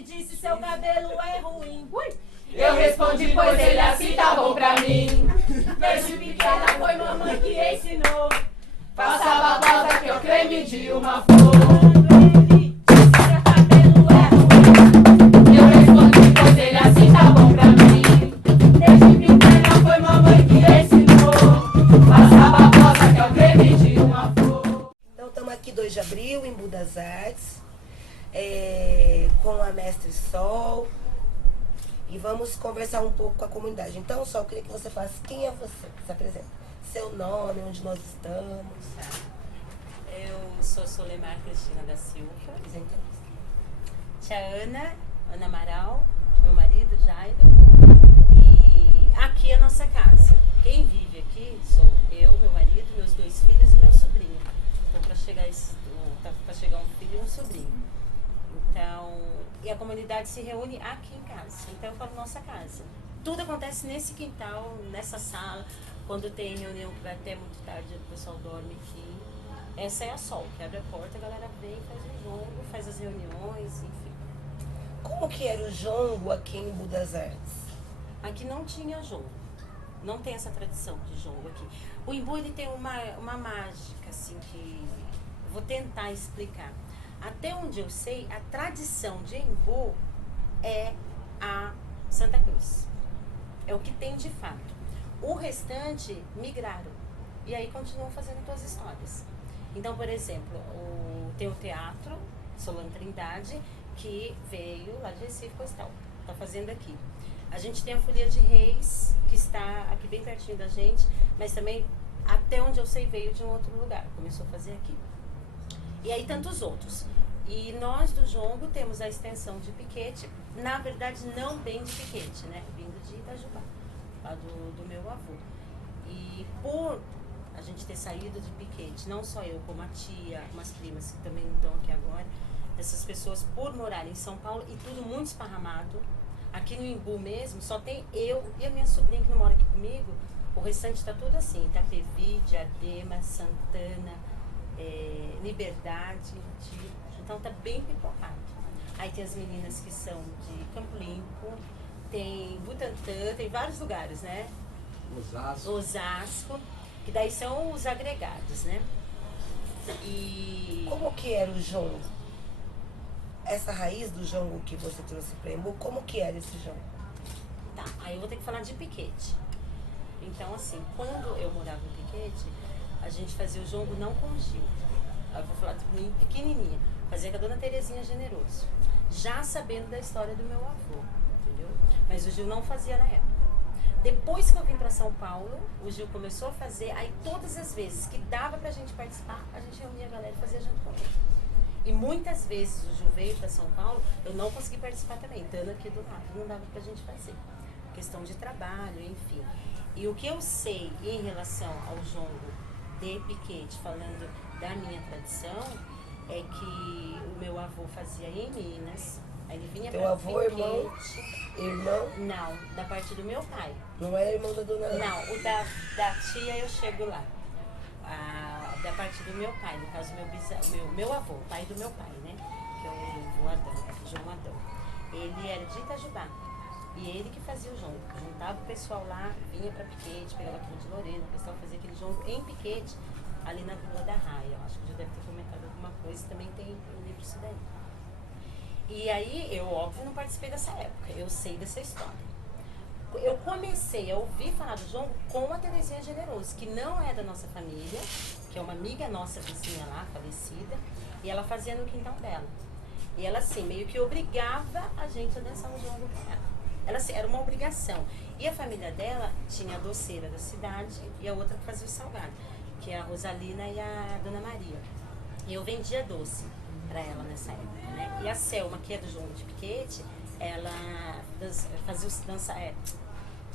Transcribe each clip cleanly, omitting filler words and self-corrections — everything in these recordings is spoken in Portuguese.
me disse seu cabelo é ruim. Eu respondi, pois ele assim tá bom pra mim. Desde pequena foi mamãe que ensinou. Passava a blusa que é o creme de uma flor. Quando ele disse seu cabelo é ruim. Eu respondi, pois ele assim tá bom pra mim. Desde pequena foi mamãe que ensinou. Passava a blusa que é o creme de uma flor. Então estamos aqui 2 de abril em Budas Artes, com a Mestre Sol. E vamos conversar um pouco com a comunidade. Então, Sol, eu queria que você falasse quem é você, se apresenta. Seu nome, onde nós estamos. Eu sou Solemar Cristina da Silva. Tia Ana Amaral, meu marido Jairo. E aqui é a nossa casa. Quem vive aqui sou eu, meu marido, meus 2 filhos e meu sobrinho. Então, para chegar um filho e um sobrinho. Então, e a comunidade se reúne aqui em casa. Então eu falo nossa casa. Tudo acontece nesse quintal, nessa sala. Quando tem reunião que vai até muito tarde, o pessoal dorme aqui. Essa é a Sol, que abre a porta, a galera vem, faz o jogo, faz as reuniões, enfim. Como que era o jongo aqui em Budas Artes? Aqui não tinha jongo. Não tem essa tradição de jongo aqui. O Embu, ele tem uma mágica, assim, que eu vou tentar explicar. Até onde eu sei, a tradição de Embu é a Santa Cruz. É o que tem de fato. O restante migraram. E aí continuam fazendo suas histórias. Então, por exemplo, tem o Teatro Solano Trindade, que veio lá de Recife, coisa e tal. Está fazendo aqui. A gente tem a Folia de Reis, que está aqui bem pertinho da gente, mas também, até onde eu sei, veio de um outro lugar. Começou a fazer aqui. E aí tantos outros. E nós do jongo temos a extensão de Piquete, na verdade não bem de Piquete, né? Vindo de Itajubá, lá do meu avô. E por a gente ter saído de Piquete, não só eu, como a tia, umas primas que também não estão aqui agora, essas pessoas por morarem em São Paulo e tudo muito esparramado, aqui no Embu mesmo, só tem eu e a minha sobrinha que não mora aqui comigo, o restante está tudo assim, Itapevi, Diadema, Santana, Liberdade, então tá bem pipocado. Aí tem as meninas que são de Campo Limpo, tem Butantã, tem vários lugares, né? Osasco, que daí são os agregados, né? E Como que era o jongo? Essa raiz do jongo que você trouxe para Embu, como que era esse jongo? tá, aí eu vou ter que falar de Piquete. Então assim, quando eu morava em Piquete, a gente fazia o jongo não com Gil. Eu vou falar de mim pequenininha. Fazia com a dona Terezinha Generoso. Já sabendo da história do meu avô, entendeu? Mas o Gil não fazia na época. Depois que eu vim para São Paulo, o Gil começou a fazer. Aí todas as vezes que dava pra gente participar, a gente reunia a galera e fazia junto com ele. E muitas vezes o Gil veio para São Paulo, eu não consegui participar também. Estando aqui do lado, não dava pra gente fazer. Questão de trabalho, enfim. E o que eu sei em relação ao jongo de Piquete, falando da minha tradição, é que o meu avô fazia em Minas, aí ele vinha Teu pra avô, Piquete. irmão? Não, da parte do meu pai. Não é irmão da dona Ana? Não, o da tia eu chego lá. Da parte do meu pai, no caso meu avô, pai do meu pai, né? Que é o Adão, João Adão. Ele era de Itajubá. E ele que fazia o jongo. Juntava o pessoal lá, vinha pra Piquete, pegava aquilo de Lorena, o pessoal fazia aquele jongo em Piquete, ali na Vila da Raia. Eu acho que já deve ter comentado alguma coisa, também tem um livro isso daí. E aí, eu óbvio não participei dessa época, eu sei dessa história. Eu comecei a ouvir falar do jongo com a Terezinha Generoso, que não é da nossa família, que é uma amiga nossa vizinha lá, falecida, e ela fazia no quintal dela. E ela assim, meio que obrigava a gente a dançar um jongo com ela. Ela assim, era uma obrigação. E a família dela tinha a doceira da cidade e a outra que fazia o salgado, que é a Rosalina e a Dona Maria. E eu vendia doce para ela nessa época, né? E a Selma, que é do jongo de Piquete, ela fazia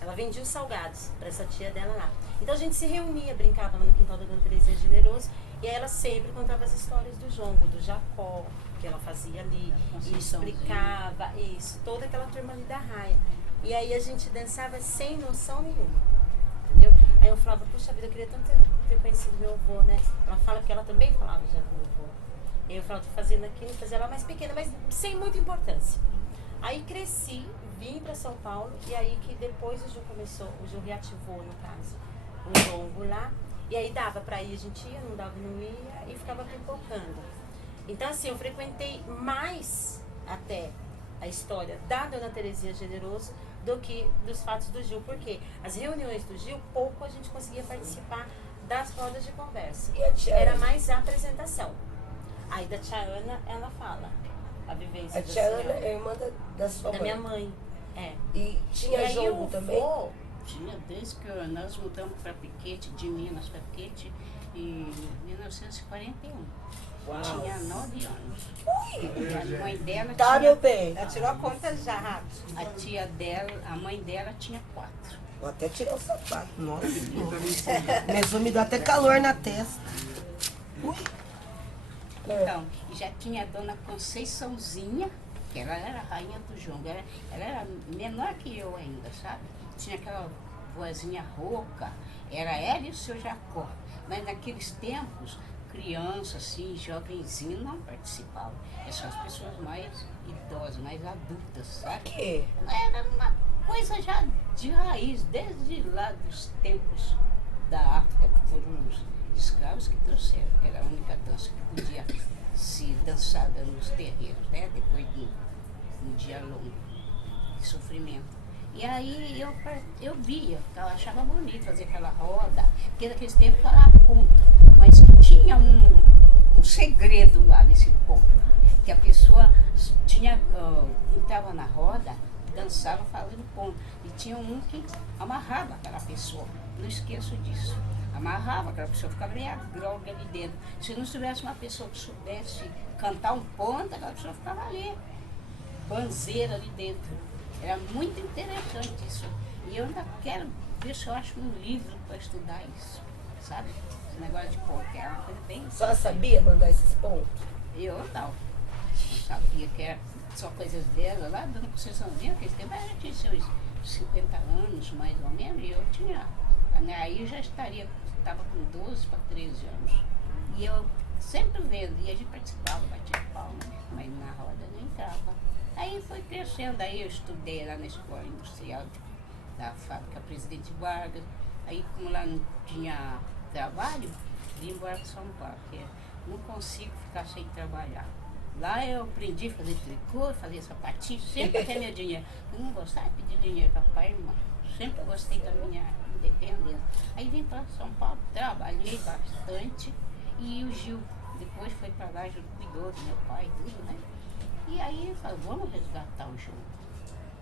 ela vendia os salgados para essa tia dela lá. Então a gente se reunia, brincava lá no quintal da Dona Terezinha Generoso, e aí ela sempre contava as histórias do jongo, do Jacó, que ela fazia ali, e explicava isso, toda aquela turma ali da raia. E aí a gente dançava sem noção nenhuma, entendeu? Aí eu falava, puxa vida, eu queria tanto ter conhecido meu avô, né? Ela fala que ela também falava já do meu avô. E eu falava, tô fazendo aquilo, fazia ela mais pequena, mas sem muita importância. Aí cresci, vim para São Paulo, e aí que depois o Gil reativou, no caso, o jongo lá. E aí dava para ir, a gente ia, não dava, não ia, e ficava pipocando. Então assim, eu frequentei mais até a história da Dona Terezinha Generoso do que dos fatos do Gil, porque as reuniões do Gil, pouco a gente conseguia participar das rodas de conversa. E a tia Era Ana? mais a apresentação. Aí da tia Ana, ela fala a vivência A da tia Ana senhora. é irmã da sua Da mãe. minha mãe. É. E tinha E aí jogo o também? vô, Tinha desde que nós mudamos para Piquete, de Minas para Piquete, em 1941. Uau. Tinha 9 anos. E a mãe dela Tá, tinha. meu bem. ela tirou a conta já rápido. A tia dela, a mãe dela tinha 4. Vou até tirar o sapato. Nossa, mesmo me dá até calor na testa. Ui. Então, e já tinha a dona Conceiçãozinha, que ela era a rainha do jongo. Ela era menor que eu ainda, sabe? Tinha aquela vozinha rouca. Era ela e o seu Jacó. Mas naqueles tempos, crianças, assim, jovenzinhos não participavam. Essas as pessoas mais idosas, mais adultas, sabe? Por quê? Era uma coisa já de raiz, desde lá dos tempos da África, que foram os escravos que trouxeram, que era a única dança que podia ser dançada nos terreiros, né? Depois de um dia longo de sofrimento. E aí eu via, eu achava bonito fazer aquela roda, porque naqueles tempos era ponto, mas tinha um segredo lá nesse ponto, que a pessoa tinha, entrava na roda, dançava fazendo ponto, e tinha um que amarrava aquela pessoa, não esqueço disso. Amarrava, aquela pessoa ficava meio grogue ali dentro. Se não tivesse uma pessoa que soubesse cantar um ponto, aquela pessoa ficava ali, banzeira ali dentro. Era muito interessante isso. E eu ainda quero ver se eu acho um livro para estudar isso, sabe? Esse negócio de ponto, que é uma coisa bem... Só sabia mandar esses pontos? Eu não. Eu sabia que era só coisas dela lá, dando Conceiçãozinha, que esse tempo ela tinha seus 50 anos, mais ou menos, e eu tinha... Aí eu já estava com 12 para 13 anos. E eu sempre vendo, e a gente participava, batia palma, mas na roda não entrava. Aí foi crescendo, aí eu estudei lá na escola industrial da fábrica Presidente Vargas. Aí como lá não tinha trabalho, vim embora para São Paulo, porque não consigo ficar sem trabalhar. Lá eu aprendi a fazer tricô, fazer sapatinho, sempre até meu dinheiro. Eu não gostava de pedir dinheiro para pai e irmã, sempre gostei da minha independência. Aí vim para São Paulo, trabalhei bastante, e o Gil depois foi para lá, cuidou do meu pai e tudo, né? E aí falou, vamos resgatar o jogo.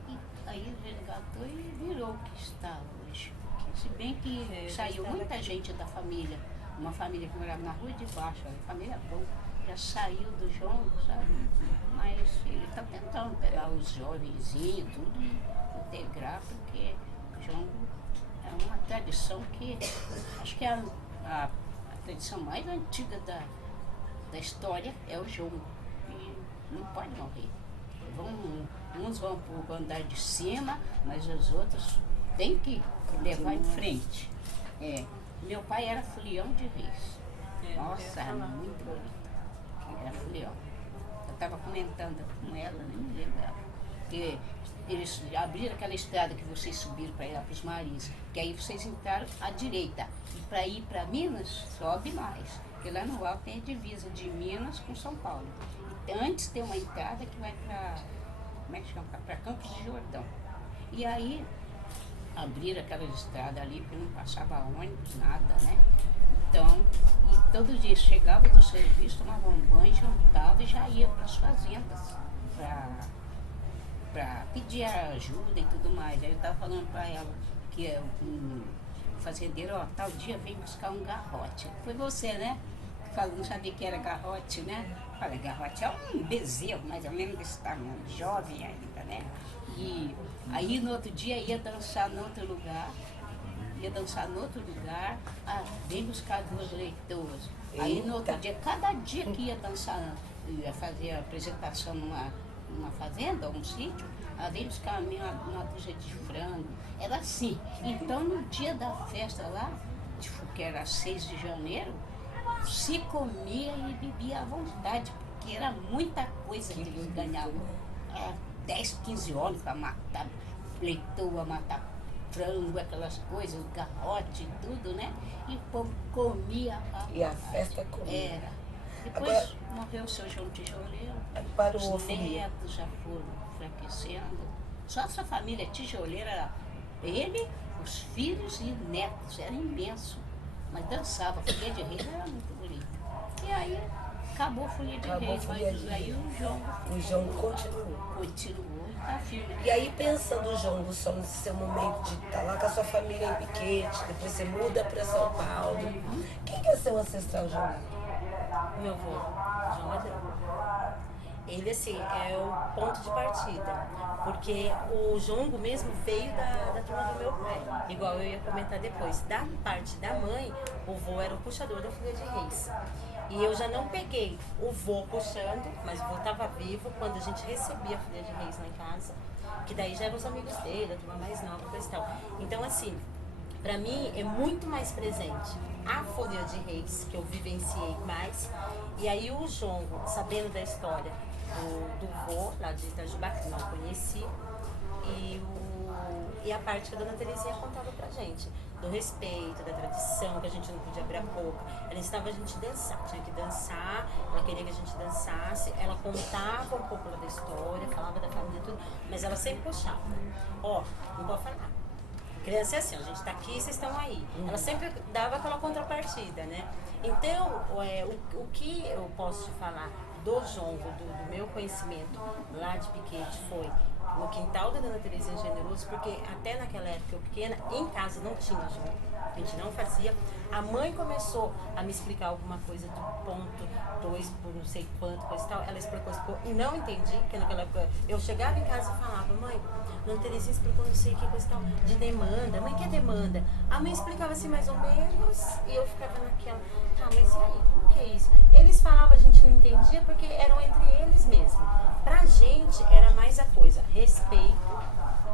E aí resgatou e virou o que está hoje. Se bem que saiu muita gente da família, uma família que morava na rua de baixo, a família boa, já saiu do jongo, sabe? Mas ele está tentando pegar os jovenzinhos, tudo, e integrar, porque o jongo é uma tradição que, acho que a tradição mais antiga da história é o jongo. Não pode morrer. Uns vão para o andar de cima, mas os outros têm que levar em frente. Meu pai era folião de reis. Nossa, era muito bonito. Era folião. Eu estava comentando com ela, nem me lembrava. Que eles abriram aquela estrada que vocês subiram para ir lá para os Marins, que aí vocês entraram à direita. E para ir para Minas, sobe mais. Porque lá no alto tem a divisa de Minas com São Paulo. Antes tem uma entrada que vai para, como é que chama? Para Campos de Jordão. E aí abriram aquela estrada ali, porque não passava ônibus, nada, né? Então, e todos os dias chegava do serviço, tomava um banho, jantava e já ia para as fazendas para pedir ajuda e tudo mais. Aí eu estava falando para ela que um fazendeiro, ó, tal dia vem buscar um garrote. Foi você, né? Não sabia que era garrote, né? Falei, garrote é um bezerro, mais ou menos desse tamanho, jovem ainda, né? E aí no outro dia ia dançar no outro lugar, vem buscar 2 leitoras. Aí no outro dia, cada dia que ia dançar, ia fazer a apresentação numa fazenda, ou um sítio, vem buscar uma dúzia de frango. Era assim. Então no dia da festa lá, que era 6 de janeiro, se comia e bebia à vontade, porque era muita coisa que eles ganhavam. 10, 15 homens para matar leitoa, matar frango, aquelas coisas, garrote e tudo, né? E o povo comia. E a festa comia. Era. Depois Agora- morreu o seu João Tijoleiro. Aí parou a Os folia. netos já foram enfraquecendo. Só essa família tijoleira era ele, os filhos e netos. Era imenso. Mas dançava. A Folia de Reis era muito bonita. E aí acabou a Folia de Acabou a Reis. Folia Mas de aí o João O João continuou. continuou e tá firme. E aí, pensando o João, só nesse seu momento de estar lá com a sua família em Piquete, depois você muda para São Paulo. Quem que é seu ancestral, João? Meu avô, João Adão. Ele, assim, é o ponto de partida. Porque o jongo mesmo veio da turma do meu pai. Igual eu ia comentar depois. Da parte da mãe, o vô era o puxador da Folia de Reis. E eu já não peguei o vô puxando, mas o vô estava vivo quando a gente recebia a Folia de Reis lá em casa. Que daí já eram os amigos dele, a turma mais nova, coisa e tal. Então, assim, pra mim é muito mais presente a Folia de Reis, que eu vivenciei mais. E aí o jongo, sabendo da história do vô, lá de Itajubá, que não conheci, e a parte que a dona Terezinha contava pra gente, do respeito, da tradição, que a gente não podia abrir a boca. Ela ensinava a gente a dançar, tinha que dançar, ela queria que a gente dançasse, ela contava um pouco da história, falava da família e tudo, mas ela sempre puxava. Ó, não vou falar. Criança é assim, a gente tá aqui, vocês estão aí. Ela sempre dava aquela contrapartida, né? Então, o que eu posso te falar do jongo, do meu conhecimento lá de Piquete foi no quintal da Dona Terezinha Generoso, porque até naquela época eu pequena, em casa não tinha jongo, a gente não fazia. A mãe começou a me explicar alguma coisa do ponto 2 por não sei quanto, coisa e tal. Ela explicou e não entendi, porque naquela época eu chegava em casa e falava, mãe, Dona Terezinha explicou não sei o que, coisa e tal, de demanda. Mãe, que é demanda? A mãe explicava assim mais ou menos, e eu ficava naquela, tá, mas e aí, como que é isso? Eles falavam, a gente não entendia, porque eram entre eles mesmo. Pra gente era mais a coisa, respeito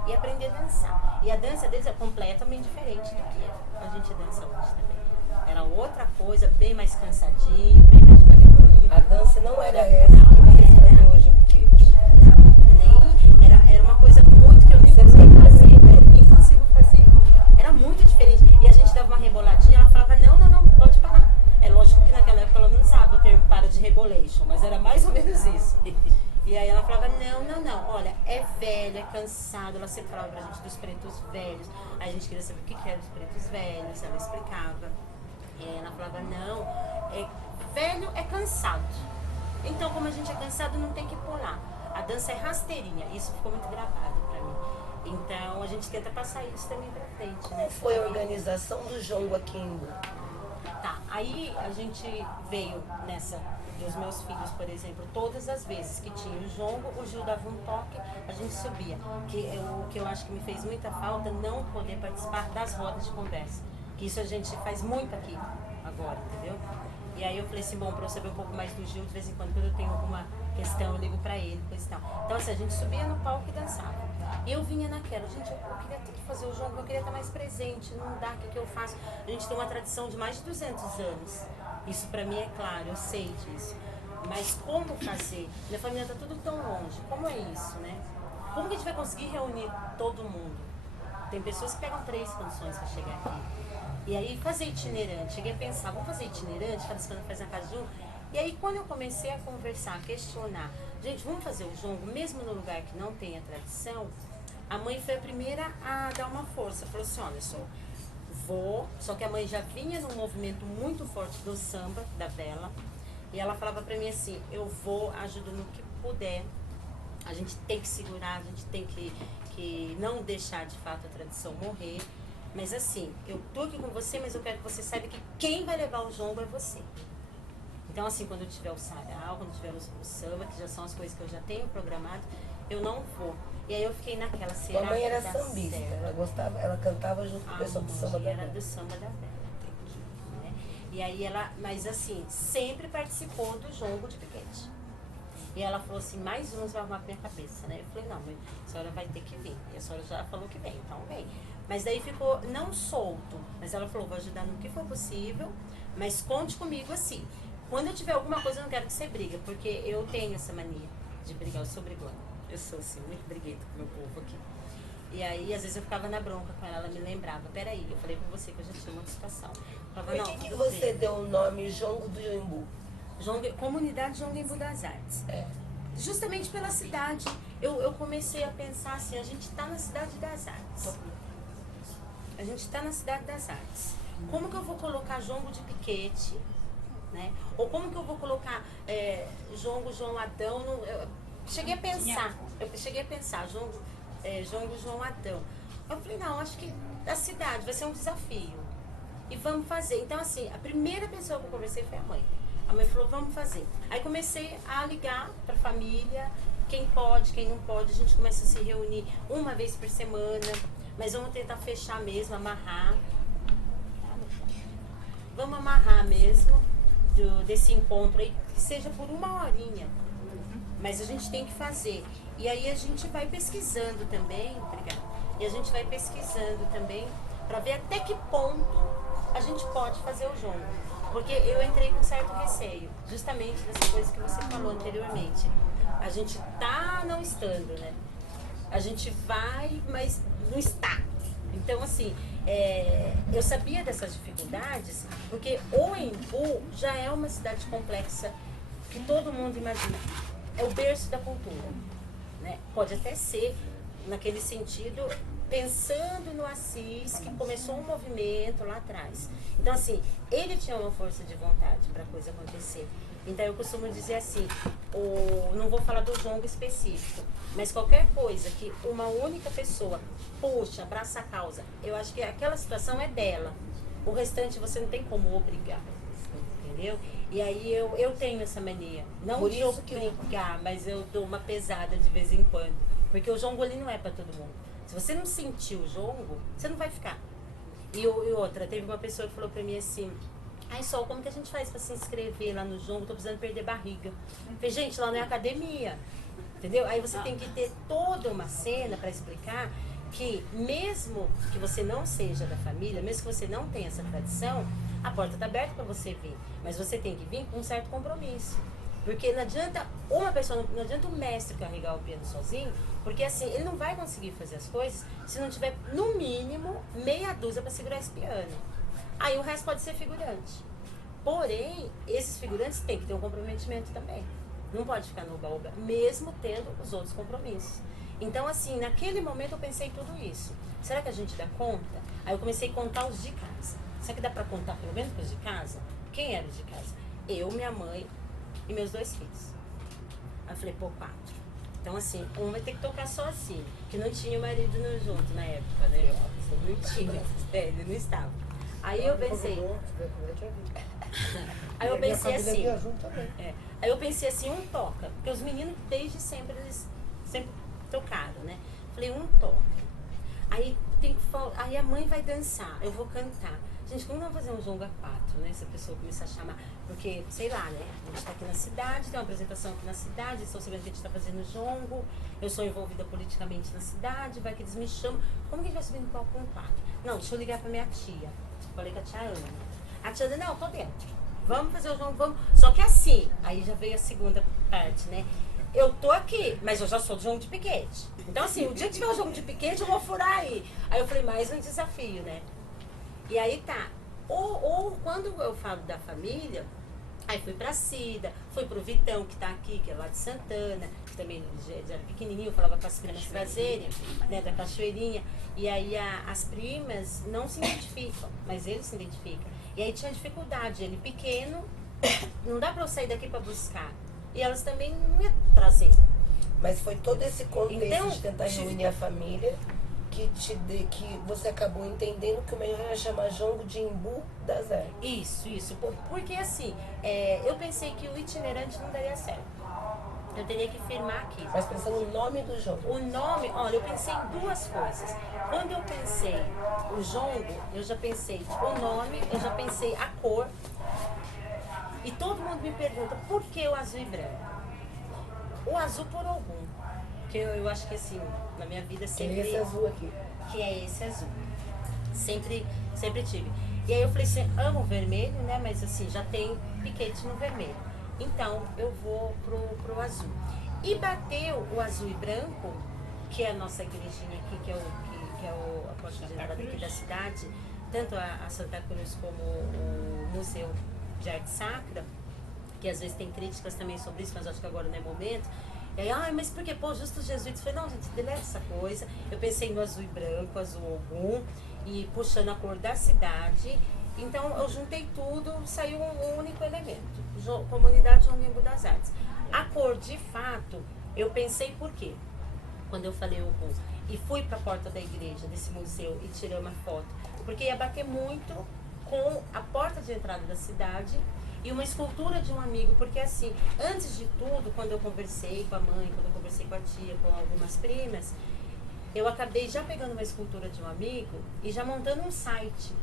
e aprender a dançar. E a dança deles é completamente diferente do que a gente dança hoje também. Era outra coisa, bem mais cansadinho, bem mais devagarinho. A dança não era essa que vocês fazem hoje em Piquete. Era uma coisa muito que eu nem consigo fazer, eu nem consigo fazer. Era muito diferente. E a gente dava uma reboladinha, ela falava, não, pode parar. É lógico que naquela época ela não usava o termo para de rebolation, mas era mais ou menos isso. E aí ela falava, não, olha, é velha, é cansado. Ela sempre falava pra gente dos pretos velhos. Aí a gente queria saber o que eram os pretos velhos, ela explicava. Ela falava, não, velho é cansado. Então, como a gente é cansado, não tem que pular. A dança é rasteirinha, isso ficou muito gravado pra mim. Então, a gente tenta passar isso também pra frente, né? Como foi a organização do jongo aqui em Imbu? Tá, aí a gente veio nessa dos meus filhos, por exemplo, todas as vezes que tinha o jongo, o Gil dava um toque, a gente subia. O que eu acho que me fez muita falta, não poder participar das rodas de conversa. Que isso a gente faz muito aqui, agora, entendeu? E aí eu falei assim, bom, pra eu saber um pouco mais do Gil, de vez em quando eu tenho alguma questão, eu ligo pra ele, coisa e tal. Então assim, a gente subia no palco e dançava. E eu vinha naquela, gente, eu queria ter que fazer o jongo, eu queria estar mais presente, não dá, o que eu faço? A gente tem uma tradição de mais de 200 anos. Isso pra mim é claro, eu sei disso. Mas como fazer? Minha família tá tudo tão longe, como é isso, né? Como que a gente vai conseguir reunir todo mundo? Tem pessoas que pegam 3 condições pra chegar aqui. E aí fazer itinerante, cheguei a pensar, vamos fazer itinerante, cada semana faz na casa de um. E aí quando eu comecei a conversar, a questionar, gente, vamos fazer o jongo mesmo no lugar que não tem a tradição, a mãe foi a primeira a dar uma força, falou assim, olha só, só que a mãe já vinha num movimento muito forte do samba, da vela, e ela falava pra mim assim, eu vou ajudando no que puder, a gente tem que segurar, a gente tem que não deixar de fato a tradição morrer, mas assim, eu tô aqui com você, mas eu quero que você saiba que quem vai levar o jongo é você. Então assim, quando eu tiver o sarau, quando tiver o samba, que já são as coisas que eu já tenho programado, eu não vou. E aí eu fiquei naquela, será Sua mãe era que dá sambista, certo? ela gostava, ela cantava junto com o pessoal do samba da Era Vela. do samba da Vela, né? E aí ela, mas assim, sempre participou do jongo de Piquete. E ela falou assim, mais uns vai arrumar pra minha cabeça, né? Eu falei, não, mãe, a senhora vai ter que vir. E a senhora já falou que vem, então vem. Mas daí ficou, não solto, mas ela falou, vou ajudar no que for possível, mas conte comigo assim. Quando eu tiver alguma coisa, eu não quero que você briga, porque eu tenho essa mania de brigar, eu sou brigona. Eu sou assim, muito briguenta com o meu povo aqui. E aí, às vezes eu ficava na bronca com ela me lembrava, peraí, eu falei pra você que eu já tinha uma situação. Eu falava, Por não, que tudo você bem. deu o nome Jongo do Imbu? Comunidade Jongo Imbu das Artes. É. Justamente pela cidade. Eu comecei a pensar assim, a gente tá na cidade das artes. A gente tá na cidade das artes. Como que eu vou colocar jongo de piquete, né? Ou como que eu vou colocar jongo João Adão? Eu cheguei a pensar, jongo João Adão. Eu falei, não, acho que a cidade vai ser um desafio. E vamos fazer. Então, assim, a primeira pessoa que eu conversei foi a mãe. A mãe falou, vamos fazer. Aí comecei a ligar pra família, quem pode, quem não pode. A gente começa a se reunir uma vez por semana, mas vamos tentar fechar mesmo, amarrar. Vamos amarrar mesmo desse encontro aí, que seja por uma horinha. Mas a gente tem que fazer. E aí a gente vai pesquisando também, obrigada. E a gente vai pesquisando também para ver até que ponto a gente pode fazer o jongo. Porque eu entrei com certo receio, justamente dessa coisa que você falou anteriormente. A gente tá não estando, né? A gente vai, mas não está. Então, assim, eu sabia dessas dificuldades, porque o Embu já é uma cidade complexa que todo mundo imagina. É o berço da cultura, né? Pode até ser, naquele sentido, pensando no Assis, que começou um movimento lá atrás. Então, assim, ele tinha uma força de vontade para a coisa acontecer. Então, eu costumo dizer assim, não vou falar do jongo específico, mas qualquer coisa que uma única pessoa puxa, abraça a causa, eu acho que aquela situação é dela. O restante você não tem como obrigar, entendeu? E aí eu tenho essa mania, não Por de isso que obrigar, mas eu dou uma pesada de vez em quando. Porque o jongo ali não é para todo mundo. Se você não sentir o jongo, você não vai ficar. E outra, teve uma pessoa que falou pra mim assim, ai Sol, como que a gente faz pra se inscrever lá no jongo? Tô precisando perder barriga. Eu falei, gente, lá não é academia. Entendeu? Aí você tem que ter toda uma cena pra explicar que mesmo que você não seja da família, mesmo que você não tenha essa tradição, a porta tá aberta pra você vir. Mas você tem que vir com um certo compromisso. Porque não adianta uma pessoa, não adianta o mestre carregar o piano sozinho, porque assim, ele não vai conseguir fazer as coisas se não tiver, no mínimo, meia dúzia para segurar esse piano. Aí o resto pode ser figurante. Porém, esses figurantes têm que ter um comprometimento também. Não pode ficar no uba-uba, mesmo tendo os outros compromissos. Então, assim, naquele momento eu pensei tudo isso. Será que a gente dá conta? Aí eu comecei a contar os de casa. Será que dá para contar pelo menos os de casa? Quem era os de casa? Eu, minha mãe e meus 2 filhos. Aí eu falei, pô, 4. Então, assim, um vai ter que tocar sozinho, que não tinha o marido junto na época, né? Não tinha, ele não estava. Aí eu pensei. Aí eu pensei assim. Aí eu pensei assim, um toca, porque os meninos desde sempre, eles sempre tocaram, né? Falei, um toca. Aí aí a mãe vai dançar, eu vou cantar. Gente, como vamos fazer um jongo a 4, né? Se a pessoa começar a chamar. Porque, sei lá, né? A gente tá aqui na cidade, tem uma apresentação aqui na cidade, estão sabendo que a gente tá fazendo jongo, eu sou envolvida politicamente na cidade, vai que eles me chamam. Como que a gente vai subir no palco com 4? Não, deixa eu ligar pra minha tia. Falei com a tia Ana. A tia Ana, não, tô dentro. Vamos fazer o jongo, vamos. Só que assim, aí já veio a segunda parte, né? Eu tô aqui, mas eu já sou do jongo de piquete. Então, assim, o dia que tiver o jongo de piquete, eu vou furar aí. Aí eu falei, mais um desafio, né? E aí tá. Ou quando eu falo da família, aí fui pra Cida, fui pro Vitão, que tá aqui, que é lá de Santana, que também já era pequenininho, falava com as primas trazerem, né, da Cachoeirinha. E aí as primas não se identificam, mas ele se identifica. E aí tinha dificuldade, ele pequeno, não dá pra eu sair daqui pra buscar. E elas também não iam trazer. Mas foi todo esse contexto Então, de tentar reunir a família que você acabou entendendo que o melhor era chamar jongo de Imbu das Artes. Isso. Porque assim, eu pensei que o itinerante não daria certo. Eu teria que firmar aqui. Mas pensando no nome do jongo. O nome, olha, eu pensei em 2 coisas. Quando eu pensei o jongo, eu já pensei o nome, eu já pensei a cor. E todo mundo me pergunta, por que o azul e branco? O azul por algum. Porque eu acho que assim, na minha vida sempre... Esse azul aqui. Que é esse azul. Sempre tive. E aí eu falei assim, amo vermelho, né? Mas assim, já tem piquete no vermelho. Então, eu vou pro azul. E bateu o azul e branco, que é a nossa igrejinha aqui, que é a porta de entrada aqui da cidade, tanto a Santa Cruz como o Museu de Arte Sacra, que às vezes tem críticas também sobre isso, mas acho que agora não é momento. E aí, mas por que? Pô, justo os jesuítas. Eu falei, não, gente, deleta essa coisa. Eu pensei no azul e branco, azul Ogum, e puxando a cor da cidade. Então eu juntei tudo, saiu um único elemento. Comunidade João Limbo das Artes. A cor, de fato, eu pensei por quê? Quando eu falei Ogum, e fui para a porta da igreja, desse museu, e tirei uma foto. Porque ia bater muito com a porta de entrada da cidade e uma escultura de um amigo, porque assim, antes de tudo, quando eu conversei com a mãe, quando eu conversei com a tia, com algumas primas, eu acabei já pegando uma escultura de um amigo e já montando um site.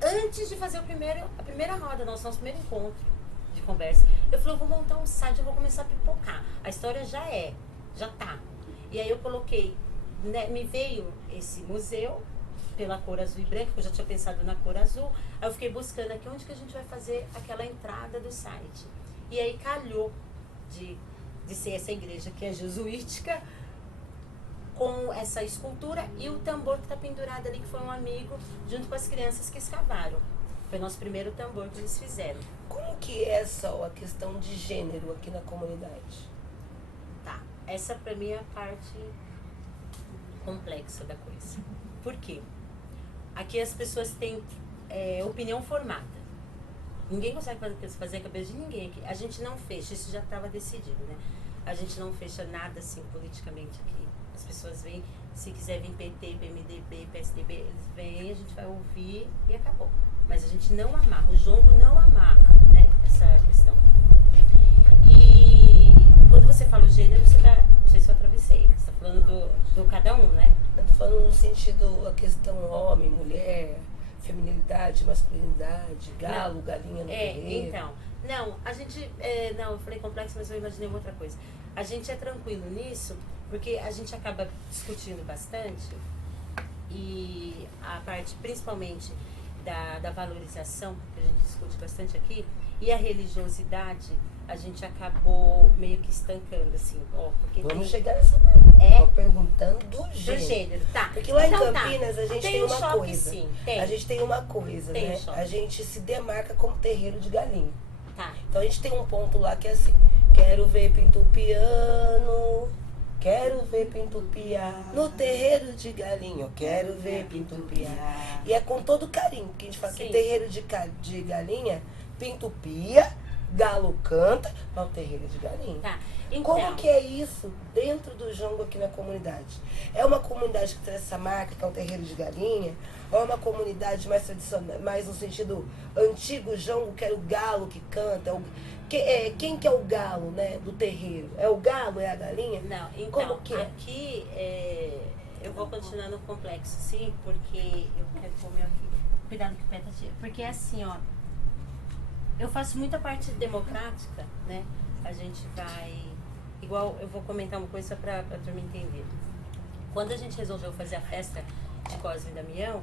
Antes de fazer a primeira roda, nosso primeiro encontro de conversa, eu falei, eu vou montar um site, eu vou começar a pipocar. A história já tá. E aí eu coloquei, né, me veio esse museu, pela cor azul e branco, eu já tinha pensado na cor azul. Aí eu fiquei buscando aqui onde que a gente vai fazer aquela entrada do site. E aí calhou de ser essa igreja que é jesuítica, com essa escultura e o tambor que está pendurado ali, que foi um amigo, junto com as crianças que escavaram. Foi nosso primeiro tambor que eles fizeram. Como que é só a questão de gênero aqui na comunidade? Tá, essa pra mim é a parte complexa da coisa. Por quê? Aqui as pessoas têm opinião formada. Ninguém consegue fazer a cabeça de ninguém aqui. A gente não fecha, isso já estava decidido, né? A gente não fecha nada assim politicamente aqui. As pessoas vêm, se quiser vir PT, PMDB, PSDB, eles vêm, a gente vai ouvir e acabou. Mas a gente não amarra, o jongo não amarra, né? Essa questão. E quando você fala o gênero, você tá, não sei se eu atravessei, você tá falando do cada um, né? Eu tô falando no sentido, a questão homem, mulher, feminilidade, masculinidade, galo, não. Galinha no terreiro. Então, não, a gente, não, eu falei complexo, mas eu imaginei uma outra coisa. A gente é tranquilo nisso, porque a gente acaba discutindo bastante e a parte, principalmente, da valorização, que a gente discute bastante aqui, e a religiosidade, a gente acabou meio que estancando, assim, ó, porque Vamos tem... chegar nessa. Tô perguntando do Do gênero. gênero, tá. Porque lá Então, em Campinas a gente tem um uma choque, coisa. sim, tem. A gente tem uma coisa, Tem né? um choque. A gente se demarca como terreiro de galinha. Tá. Então a gente tem um ponto lá que é assim, quero ver pinto piano, quero ver pinto piar. No terreiro de galinha, eu quero ver pinto piar. E é com todo carinho, porque a gente fala que Sim. terreiro de galinha, pinto pia, galo canta, mas o terreiro de galinha. Tá. Então, Como que é isso dentro do jongo aqui na comunidade? É uma comunidade que traz essa marca, que é um terreiro de galinha? Ou é uma comunidade mais tradicional, mais no sentido antigo jongo, que era o galo que canta? Quem que é o galo, né, do terreiro? É o galo, é a galinha? Não, então, Como que é? aqui eu vou continuar no complexo, sim, porque eu quero comer aqui. Cuidado que o pé tá cheio. Porque assim, ó, eu faço muita parte democrática, né? A gente vai... Igual, eu vou comentar uma coisa só pra turma entender. Quando a gente resolveu fazer a festa de Cosme e Damião,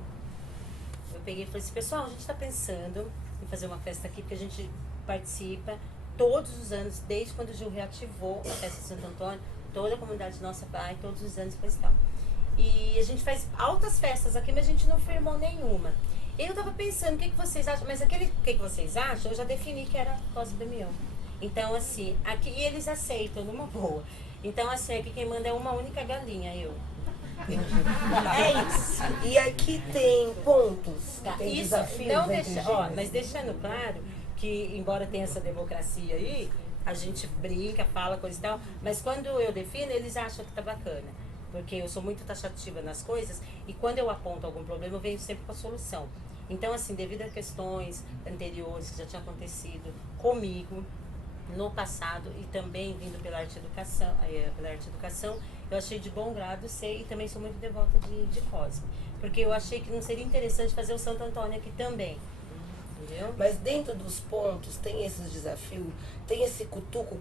eu peguei e falei assim, pessoal, a gente tá pensando em fazer uma festa aqui, porque a gente participa todos os anos, desde quando o Gil reativou a festa de Santo Antônio, toda a comunidade Nossa Pai, todos os anos faz tal. E a gente faz altas festas aqui, mas a gente não firmou nenhuma. Eu tava pensando, o que vocês acham? Mas aquele o que vocês acham, eu já defini que era Cosme e Damião. Então, assim, aqui e eles aceitam numa boa. Então, assim, aqui quem manda é uma única galinha, eu. É isso. E aqui tem pontos, Tá, tem isso desafios não entre deixa, gêneros? mas deixando claro que, embora tenha essa democracia aí, a gente brinca, fala coisa e tal, mas quando eu defino, eles acham que tá bacana. Porque eu sou muito taxativa nas coisas e quando eu aponto algum problema, eu venho sempre com a solução. Então, assim, devido a questões anteriores que já tinham acontecido comigo no passado e também vindo pela arte educação, eu achei de bom grado ser, e também sou muito devota de Cosme. Porque eu achei que não seria interessante fazer o Santo Antônio aqui também. Entendeu? Mas dentro dos pontos tem esses desafios, tem esse cutuco,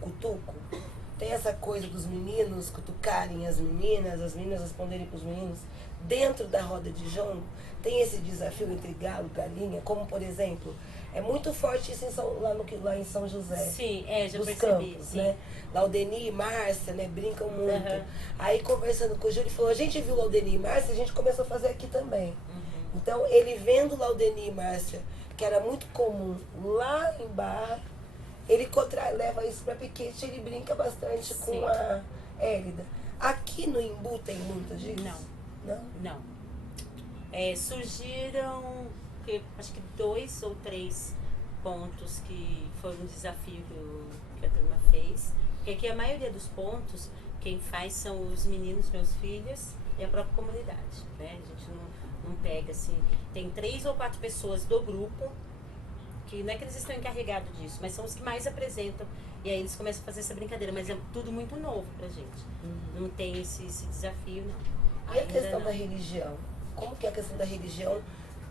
tem essa coisa dos meninos cutucarem as meninas responderem para os meninos. Dentro da roda de jongo, tem esse desafio entre galo e galinha, como por exemplo, É muito forte isso lá em São José. Sim, já Dos percebi. campos, Sim. né? Laudeni e Márcia, né? Brincam muito. Aham. Aí conversando com o Júlio, ele falou, a gente viu Laudeni e Márcia, a gente começou a fazer aqui também. Uhum. Então, ele vendo Laudeni e Márcia, que era muito comum lá em Barra, ele leva isso para Piquete, ele brinca bastante Sim. com a Hélida. Aqui no Imbu tem muito disso? Não. Não? Não. Surgiram, acho que 2 ou 3 pontos que foi um desafio que a turma fez. Porque aqui a maioria dos pontos, quem faz são os meninos, meus filhos, e a própria comunidade, né? A gente não pega assim. Tem 3 ou 4 pessoas do grupo, que não é que eles estão encarregados disso, mas são os que mais apresentam. E aí eles começam a fazer essa brincadeira, mas é tudo muito novo pra gente. Não tem esse desafio, não. E a Ainda questão não. da religião? Como que é a questão da religião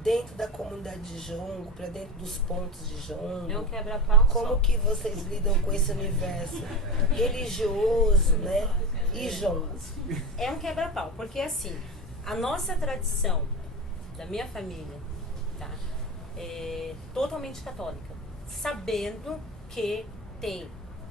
dentro da comunidade de jongo, para dentro dos pontos de jongo? É um quebra-pau Como só. que vocês lidam com esse universo religioso, né? E jongo? É um quebra-pau, porque assim, a nossa tradição da minha família, tá? É totalmente católica, sabendo que tem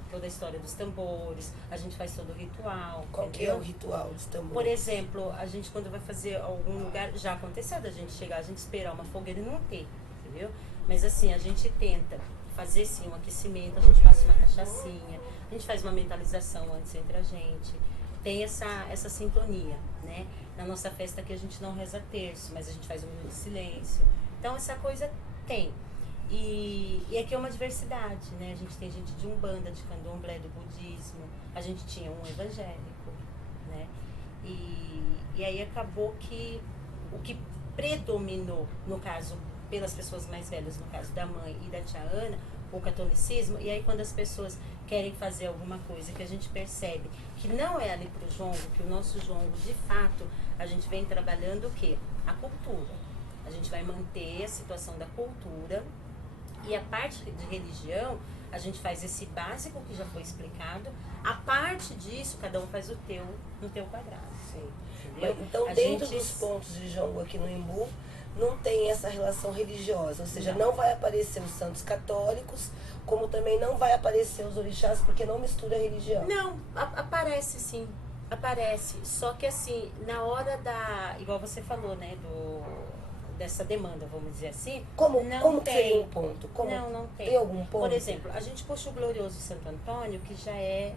toda a história dos tambores, a gente faz todo o ritual. Qual que é entendeu? o ritual dos tambores? Por exemplo, a gente quando vai fazer algum lugar, já aconteceu da gente chegar, a gente esperar uma fogueira e não ter, entendeu? Mas assim, a gente tenta fazer sim um aquecimento, a gente faz uma cachaçinha, a gente faz uma mentalização antes entre a gente, tem essa sintonia, né? Na nossa festa aqui a gente não reza terço, mas a gente faz um minuto de silêncio. Então essa coisa tem. E aqui é uma diversidade, né? A gente tem gente de umbanda, de candomblé, do budismo, a gente tinha um evangélico, né? E aí acabou que o que predominou, no caso, pelas pessoas mais velhas, no caso da mãe e da tia Ana, o catolicismo. E aí quando as pessoas querem fazer alguma coisa que a gente percebe que não é ali pro jongo, que o nosso jongo, de fato, a gente vem trabalhando o quê? A cultura. A gente vai manter a situação da cultura. E a parte de religião, a gente faz esse básico que já foi explicado. A parte disso, cada um faz no teu quadrado. Entendeu? Então, A dentro gente- dos pontos de jongo aqui no Imbu, não tem essa relação religiosa. Ou seja, Não. não vai aparecer os santos católicos, como também não vai aparecer os orixás, porque não mistura a religião. Não, aparece sim. Aparece. Só que assim, na hora igual você falou, né, dessa demanda, vamos dizer assim. Como que tem. seria um ponto? Não tem. Tem algum ponto? Por exemplo, a gente puxa o glorioso Santo Antônio, que já é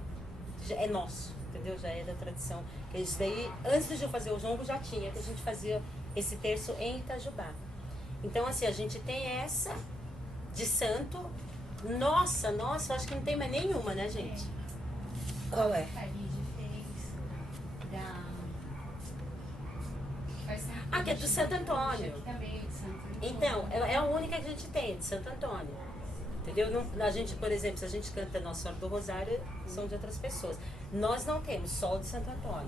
nosso, entendeu? Já é da tradição. Isso daí, antes de eu fazer o jongo, já tinha, que a gente fazia esse terço em Itajubá. Então, assim, a gente tem essa de santo. Nossa, eu acho que não tem mais nenhuma, né, gente? Qual é? Farid fez Que é do Santo Antônio. Aqui também é de Santo Antônio. Então, é a única que a gente tem, de Santo Antônio. Entendeu? A gente, por exemplo, se a gente canta Nossa Senhora do Rosário, são de outras pessoas. Nós não temos, só o de Santo Antônio.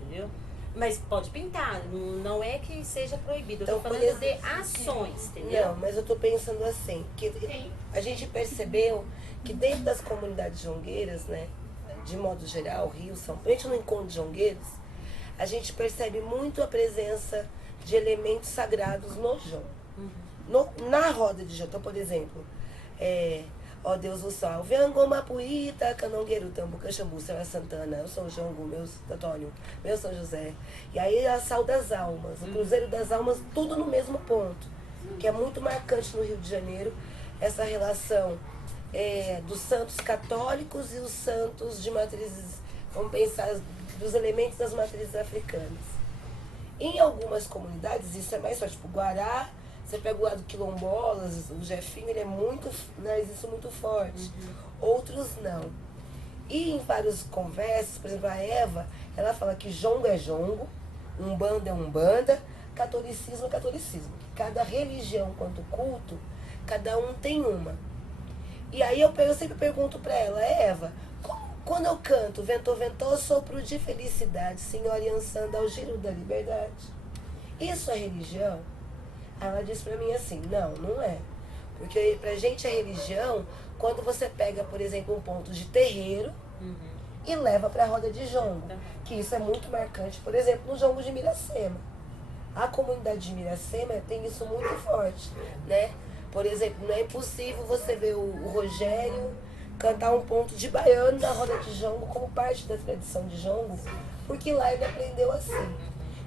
Entendeu? Mas pode pintar, não é que seja proibido. Eu tô Então, por falando de exemplo, ações, entendeu? Não, mas eu tô pensando assim, que Tem. a gente percebeu que dentro das comunidades jongueiras, né, de modo geral, Rio, São Paulo, a gente no encontro de jongueiros, a gente percebe muito a presença de elementos sagrados no jongo. Na roda de jongo, então, por exemplo, ó Deus o salve, Angoma Puíta, Canongueiro, Tambo, Caxambu, Senhora Santana, eu sou o Jongo, meu Antônio, meu São José. E aí a Sal das Almas, o Cruzeiro das Almas, tudo no mesmo ponto, que é muito marcante no Rio de Janeiro, essa relação dos santos católicos e os santos de matrizes, vamos pensar, dos elementos das matrizes africanas. Em algumas comunidades, isso é mais forte, tipo Guará, você pega o lado quilombolas, o Jefinho, ele é muito, né, isso muito forte. Outros não. E em várias conversas, por exemplo, a Eva, ela fala que jongo é jongo, umbanda é umbanda, catolicismo é catolicismo. Cada religião quanto culto, cada um tem uma. E aí eu sempre pergunto pra ela, Eva, quando eu canto Ventou, ventou, sopro de felicidade, Senhora Iansanda ao giro da liberdade, isso é religião? Ela disse pra mim assim, não é. Porque pra gente é religião quando você pega, por exemplo, um ponto de terreiro e leva pra roda de jongo. Que isso é muito marcante, por exemplo, no jongo de Miracema. A comunidade de Miracema tem isso muito forte, né? Por exemplo, não é impossível você ver o Rogério cantar um ponto de baiano na roda de jongo como parte da tradição de jongo, porque lá ele aprendeu assim.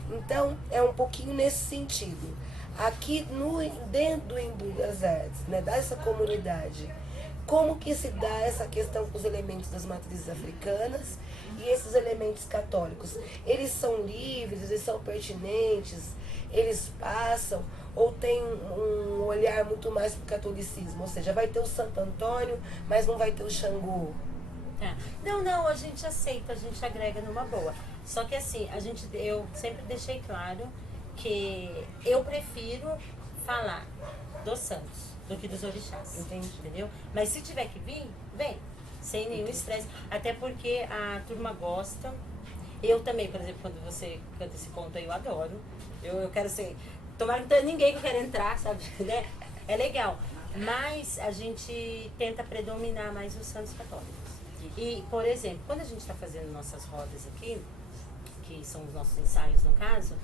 Então, é um pouquinho nesse sentido. Aqui dentro do Embu das Artes, né, dessa comunidade, como que se dá essa questão com os elementos das matrizes africanas e esses elementos católicos? Eles são livres, eles são pertinentes, eles passam, ou tem um olhar muito mais para o catolicismo? Ou seja, vai ter o Santo Antônio, mas não vai ter o Xangô. Tá. Não, a gente aceita, a gente agrega numa boa. Só que assim, eu sempre deixei claro que eu prefiro falar dos santos do que dos orixás. Entendi. Entendeu? Mas se tiver que vir, vem. Sem nenhum estresse. Até porque a turma gosta. Eu também, por exemplo, quando você canta esse ponto aí, eu adoro. Eu quero ser. Tomara que não tenha ninguém que eu quero entrar, sabe? Né? É legal. Mas a gente tenta predominar mais os santos católicos. E, por exemplo, quando a gente está fazendo nossas rodas aqui, que são os nossos ensaios no caso,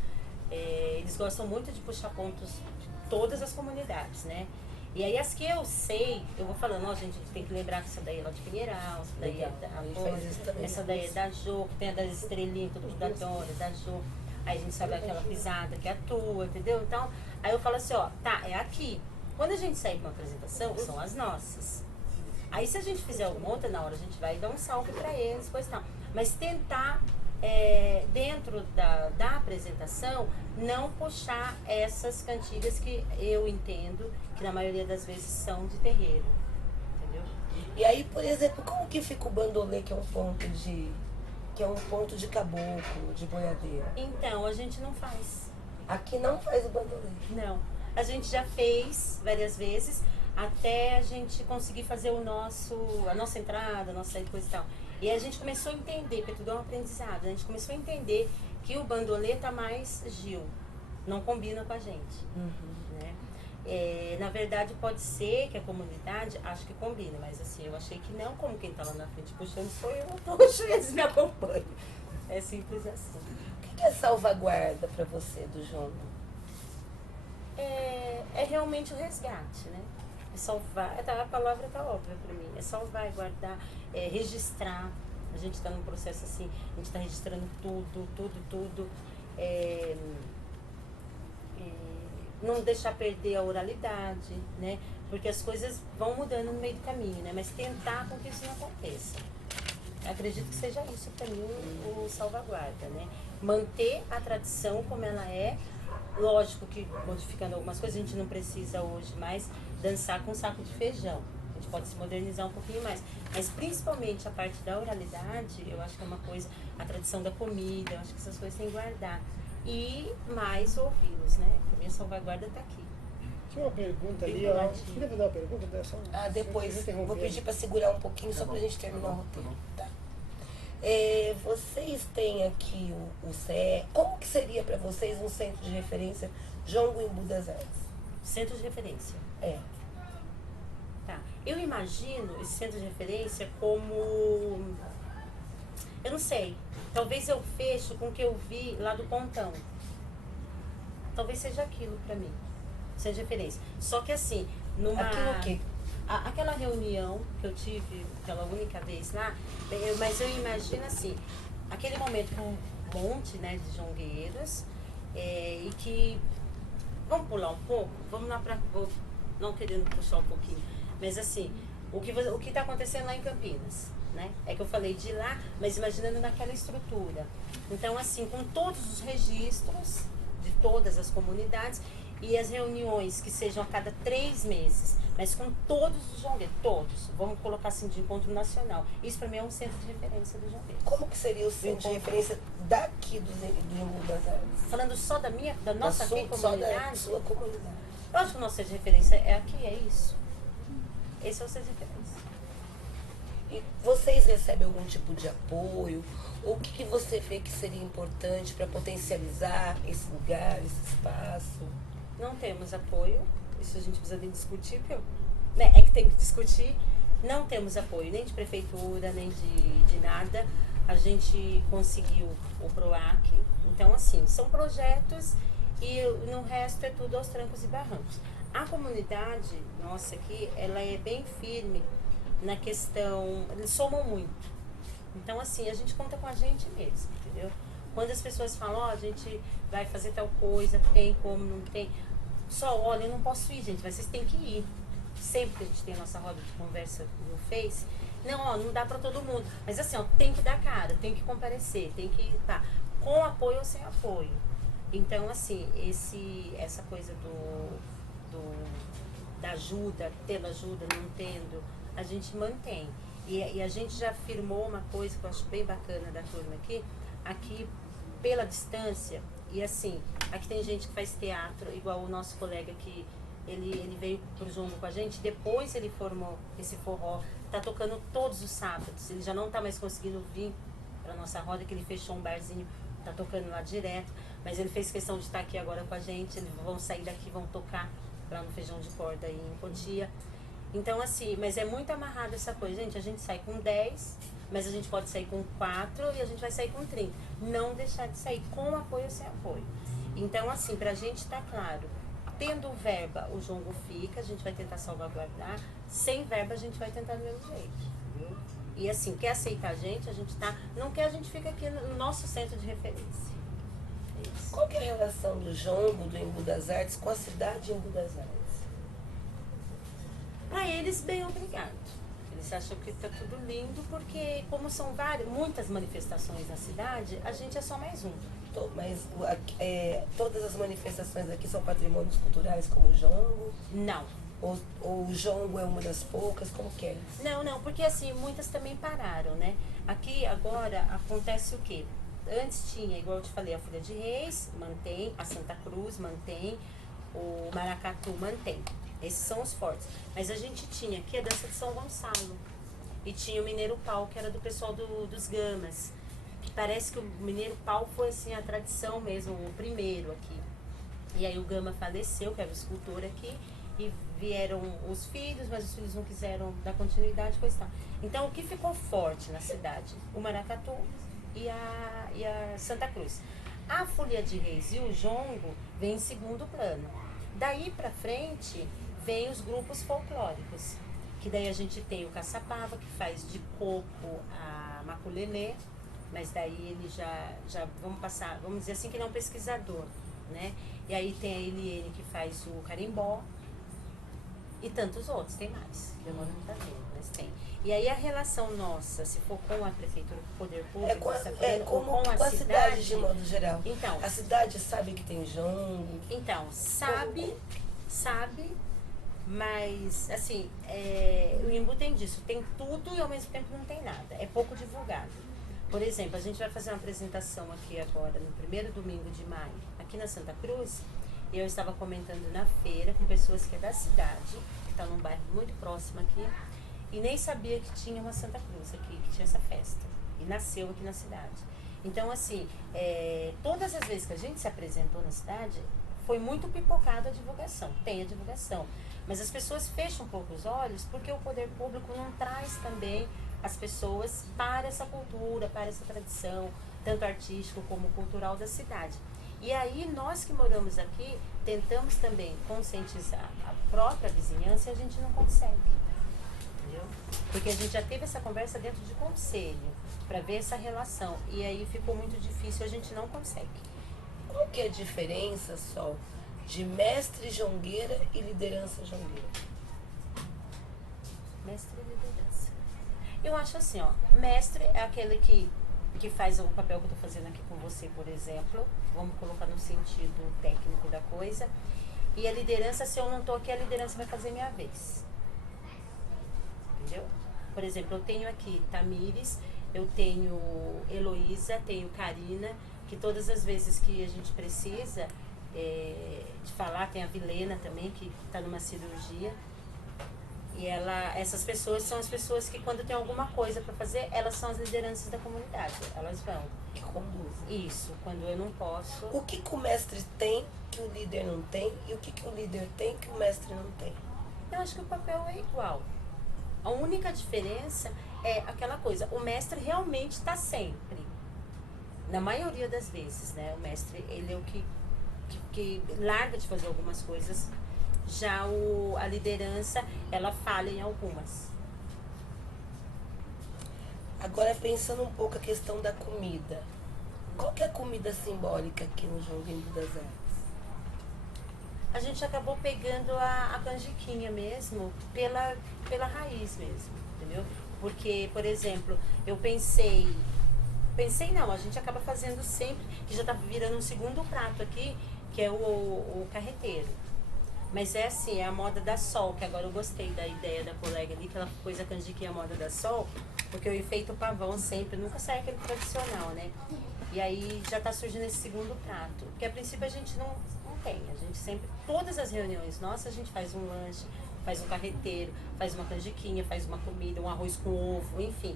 eles gostam muito de puxar pontos de todas as comunidades, né? E aí as que eu sei, eu vou falando, ó, gente tem que lembrar que essa daí é lá de Pinheiral, essa daí é da Apoio, essa daí é da Jô, que tem a das estrelinhas, tudo da Dora, da Jô. Aí a gente sabe aquela pisada que é a tua, entendeu? Então, aí eu falo assim, ó, tá, é aqui. Quando a gente sair pra uma apresentação, são as nossas. Aí se a gente fizer alguma outra, na hora a gente vai dar um salve pra eles, coisa e tal. Mas tentar, dentro da apresentação, não puxar essas cantigas que eu entendo que na maioria das vezes são de terreiro, entendeu? E aí, por exemplo, como que fica o bandolê, que é um ponto de caboclo, de boiadeira? Então, a gente não faz. Aqui não faz o bandolê. Não. A gente já fez várias vezes, até a gente conseguir fazer a nossa entrada, a nossa saída, coisa e tal. E a gente começou a entender, porque tudo é um aprendizado, a gente começou a entender que o bandolê tá mais Gil, não combina com a gente. Né? Na verdade, pode ser que a comunidade ache que combina, mas assim, eu achei que não, como quem tá lá na frente puxando sou eu, puxo, eles me acompanham. É simples assim. O que é salvaguarda para você do jongo? É realmente o resgate, né? É salvar, a palavra tá óbvia para mim, é salvar, guardar, registrar. A gente está num processo assim, a gente está registrando tudo. Não deixar perder a oralidade, né? Porque as coisas vão mudando no meio do caminho, né? Mas tentar com que isso não aconteça. Acredito que seja isso para mim o salvaguarda, né? Manter a tradição como ela é. Lógico que modificando algumas coisas, a gente não precisa hoje mais dançar com saco de feijão. A gente pode se modernizar um pouquinho mais. Mas principalmente a parte da oralidade, eu acho que é uma coisa, a tradição da comida, eu acho que essas coisas tem que guardar. E mais ouvi-los, né? Pra mim a salvaguarda está aqui. Tinha uma pergunta ali, ó. Você queria fazer uma pergunta? Depois. Vou pedir para segurar um pouquinho só para a gente terminar o roteiro. Tá. Vocês têm aqui o CE. Como que seria para vocês um centro de referência Jongo Embu das Artes? Centro de referência. Tá. Eu imagino esse centro de referência como... Eu não sei. Talvez eu fecho com o que eu vi lá do Pontão. Talvez seja aquilo para mim. Centro de referência. Só que assim, Aquilo o quê? Aquela reunião que eu tive pela única vez lá, mas eu imagino assim, aquele momento com um monte, né, de jongueiros, e que, vamos pular um pouco, vamos lá para, não querendo puxar um pouquinho, mas assim, o que está acontecendo lá em Campinas, né? É que eu falei de lá, mas imaginando naquela estrutura. Então assim, com todos os registros de todas as comunidades, e as reuniões que sejam a cada 3 meses, mas com todos os jongueiros, todos, vamos colocar assim, de encontro nacional. Isso para mim é um centro de referência dos jongueiros. Como que seria o centro de referência daqui do Embu das Artes? Falando só da nossa comunidade? Só da sua comunidade. Eu acho que o nosso centro de referência é aqui, é isso. Esse é o centro de referência. E vocês recebem algum tipo de apoio? Ou o que você vê que seria importante para potencializar esse lugar, esse espaço? Não temos apoio, isso a gente precisa nem discutir, porque é que tem que discutir. Não temos apoio nem de prefeitura, nem de nada. A gente conseguiu o PROAC, então assim, são projetos e no resto é tudo aos trancos e barrancos. A comunidade nossa aqui, ela é bem firme na questão, eles somam muito. Então, assim, a gente conta com a gente mesmo, entendeu? Quando as pessoas falam, ó, a gente vai fazer tal coisa, tem como, não tem. Só olha, eu não posso ir, gente, mas vocês têm que ir. Sempre que a gente tem a nossa roda de conversa no Face, não, ó, não dá pra todo mundo. Mas assim, ó, tem que dar cara, tem que comparecer, tem que estar com apoio ou sem apoio. Então, assim, essa coisa da ajuda, tendo ajuda, não tendo, a gente mantém. E a gente já afirmou uma coisa que eu acho bem bacana da turma aqui pela distância, e assim, aqui tem gente que faz teatro, igual o nosso colega que ele veio pro Jongo com a gente, depois ele formou esse forró, tá tocando todos os sábados, ele já não tá mais conseguindo vir pra nossa roda, que ele fechou um barzinho, tá tocando lá direto, mas ele fez questão de estar aqui agora com a gente, eles vão sair daqui, vão tocar lá no Feijão de Corda aí em Cotia. Então, assim, mas é muito amarrado essa coisa. Gente, a gente sai com 10, mas a gente pode sair com 4 e a gente vai sair com 30. Não deixar de sair com apoio ou sem apoio. Então, assim, pra gente tá claro, tendo verba, o jongo fica, a gente vai tentar salvaguardar. Sem verba, a gente vai tentar do mesmo jeito. Viu? E assim, quer aceitar a gente tá. Não quer, a gente fica aqui no nosso centro de referência. É isso. Qual que é a relação do jongo, do Embu das Artes, com a cidade de Embu das Artes? Para eles, bem obrigado. Eles acham que está tudo lindo, porque como são muitas manifestações na cidade, a gente é só mais um. Mas todas as manifestações aqui são patrimônios culturais, como o jongo? Não. Ou o jongo é uma das poucas? Como que é? Não, porque assim, muitas também pararam, né? Aqui agora acontece o quê? Antes tinha, igual eu te falei, a Folha de Reis, mantém, a Santa Cruz mantém, o Maracatu mantém. Esses são os fortes. Mas a gente tinha aqui a dança de São Gonçalo. E tinha o Mineiro Pau, que era do pessoal dos Gamas. Que parece que o Mineiro Pau foi assim a tradição mesmo, o primeiro aqui. E aí o Gama faleceu, que era o escultor aqui. E vieram os filhos, mas os filhos não quiseram dar continuidade, coisa e tal. Então o que ficou forte na cidade? O Maracatu e a Santa Cruz. A Folia de Reis e o jongo vem em segundo plano. Daí pra frente vem os grupos folclóricos, que daí a gente tem o Caçapava, que faz de coco a maculelê, mas daí ele já vamos dizer assim que ele é um pesquisador, né? E aí tem a Eliene, que faz o carimbó, e tantos outros, tem mais, demora muito a ver, mas tem. E aí a relação nossa, se for com a prefeitura, com o poder público, com a cidade de modo geral. Então, a cidade sabe que tem jongo? Então, sabe, mas assim, o Embu tem disso, tem tudo e ao mesmo tempo não tem nada, é pouco divulgado. Por exemplo, a gente vai fazer uma apresentação aqui agora, no primeiro domingo de maio, aqui na Santa Cruz, e eu estava comentando na feira com pessoas que é da cidade, que está num bairro muito próximo aqui, e nem sabia que tinha uma Santa Cruz aqui, que tinha essa festa, e nasceu aqui na cidade. Então, assim, todas as vezes que a gente se apresentou na cidade, foi muito pipocada a divulgação, tem a divulgação. Mas as pessoas fecham um pouco os olhos porque o poder público não traz também as pessoas para essa cultura, para essa tradição, tanto artístico como cultural da cidade. E aí nós que moramos aqui tentamos também conscientizar a própria vizinhança e a gente não consegue. Entendeu? Porque a gente já teve essa conversa dentro de conselho para ver essa relação e aí ficou muito difícil, a gente não consegue. Qual que é a diferença, Sol, de mestre jongueira e liderança jongueira? Mestre e liderança. Eu acho assim, ó, mestre é aquele que faz o papel que eu tô fazendo aqui com você, por exemplo, vamos colocar no sentido técnico da coisa, e a liderança, se eu não tô aqui, a liderança vai fazer minha vez. Entendeu? Por exemplo, eu tenho aqui Tamires, eu tenho Heloísa, tenho Karina, que todas as vezes que a gente precisa de falar, tem a Vilena também, que está numa cirurgia. E essas pessoas são as pessoas que quando tem alguma coisa para fazer, elas são as lideranças da comunidade. Elas vão. Que conduzem. Isso, quando eu não posso. O que o mestre tem que o líder não tem e o que o líder tem que o mestre não tem? Eu acho que o papel é igual. A única diferença é aquela coisa, o mestre realmente está sempre. Na maioria das vezes, né? O mestre, ele é o que larga de fazer algumas coisas Já a liderança, ela falha em algumas. Agora pensando um pouco a questão da comida. Qual que é a comida simbólica aqui no João Guindo das Artes? A gente acabou pegando a canjiquinha mesmo, pela raiz mesmo, entendeu? Porque, por exemplo, eu pensei não, a gente acaba fazendo sempre, que já tá virando um segundo prato aqui, que é o carreteiro. Mas é assim, é a moda da Sol, que agora eu gostei da ideia da colega ali, que ela pôs a canjiquinha moda da Sol, porque eu enfeito o pavão sempre, nunca sai aquele tradicional, né? E aí já tá surgindo esse segundo prato, porque a princípio a gente não tem, a gente sempre, todas as reuniões nossas, a gente faz um lanche, faz um carreteiro, faz uma canjiquinha, faz uma comida, um arroz com ovo, enfim.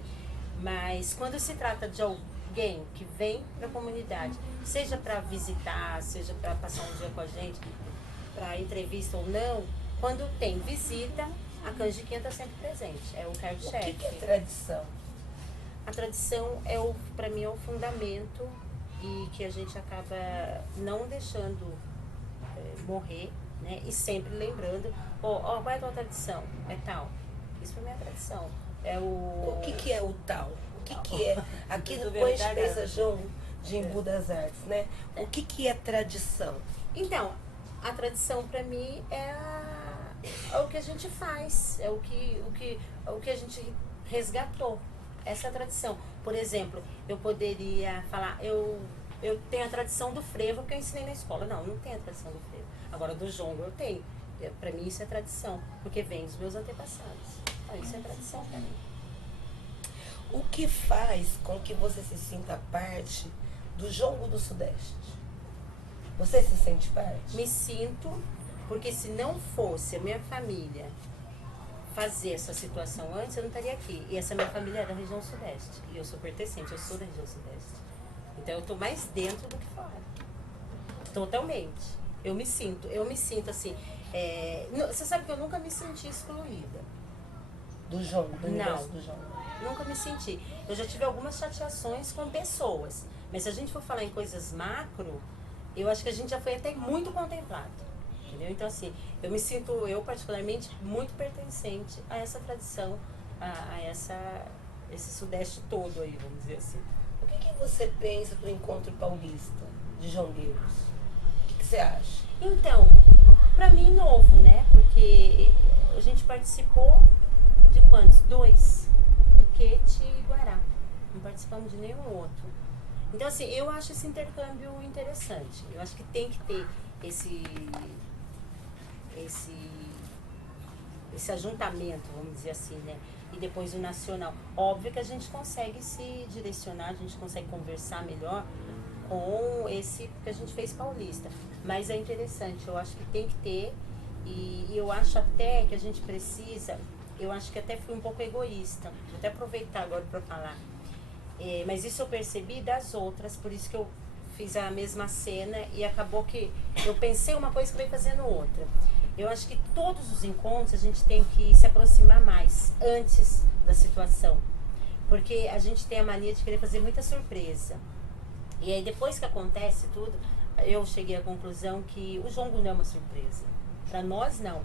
Mas quando se trata de alguém que vem para a comunidade, seja para visitar, seja para passar um dia com a gente, para entrevista ou não, quando tem visita, a canjiquinha está sempre presente. É o O carro-chefe. que é tradição? A tradição para mim é o fundamento e que a gente acaba não deixando morrer, né? E sempre lembrando, qual é a tua tradição? É tal. Isso para mim é tradição. O que é o tal? O que é? Aqui depois a gente pensa João de Embu das Artes, né? O que é tradição? Então, a tradição para mim é o que a gente faz, é o que a gente resgatou. Essa é a tradição. Por exemplo, eu poderia falar, eu tenho a tradição do frevo que eu ensinei na escola. Não, não tenho a tradição do frevo. Agora, do jongo eu tenho. Para mim isso é tradição, porque vem dos meus antepassados. Então, isso é tradição para mim. O que faz com que você se sinta parte do Jongo do Sudeste? Você se sente parte? Me sinto, porque se não fosse a minha família fazer essa situação antes, eu não estaria aqui. E essa minha família é da região Sudeste. E eu sou pertencente, eu sou da região Sudeste. Então eu estou mais dentro do que fora. Totalmente. Eu me sinto assim. Você sabe que eu nunca me senti excluída. Do Jongo, do universo Não. do Jongo. Nunca me senti. Eu já tive algumas chateações com pessoas. Mas se a gente for falar em coisas macro, eu acho que a gente já foi até muito contemplado. Entendeu? Então, assim, eu me sinto, eu particularmente, muito pertencente a essa tradição, esse Sudeste todo aí, vamos dizer assim. O que você pensa do encontro paulista de jongueiros? O que você acha? Então, pra mim, novo, né? Porque a gente participou de quantos? 2. Piquete e Guará. Não participamos de nenhum outro. Então, assim, eu acho esse intercâmbio interessante. Eu acho que tem que ter esse ajuntamento, vamos dizer assim, né? E depois o nacional. Óbvio que a gente consegue se direcionar, a gente consegue conversar melhor com esse que a gente fez paulista. Mas é interessante, eu acho que tem que ter. E eu acho até que a gente precisa, eu acho que até fui um pouco egoísta. Vou até aproveitar agora para falar. Mas isso eu percebi das outras, por isso que eu fiz a mesma cena e acabou que eu pensei uma coisa e acabei fazendo outra. Eu acho que todos os encontros a gente tem que se aproximar mais antes da situação, porque a gente tem a mania de querer fazer muita surpresa. E aí depois que acontece tudo, eu cheguei à conclusão que o jongo não é uma surpresa. Para nós não,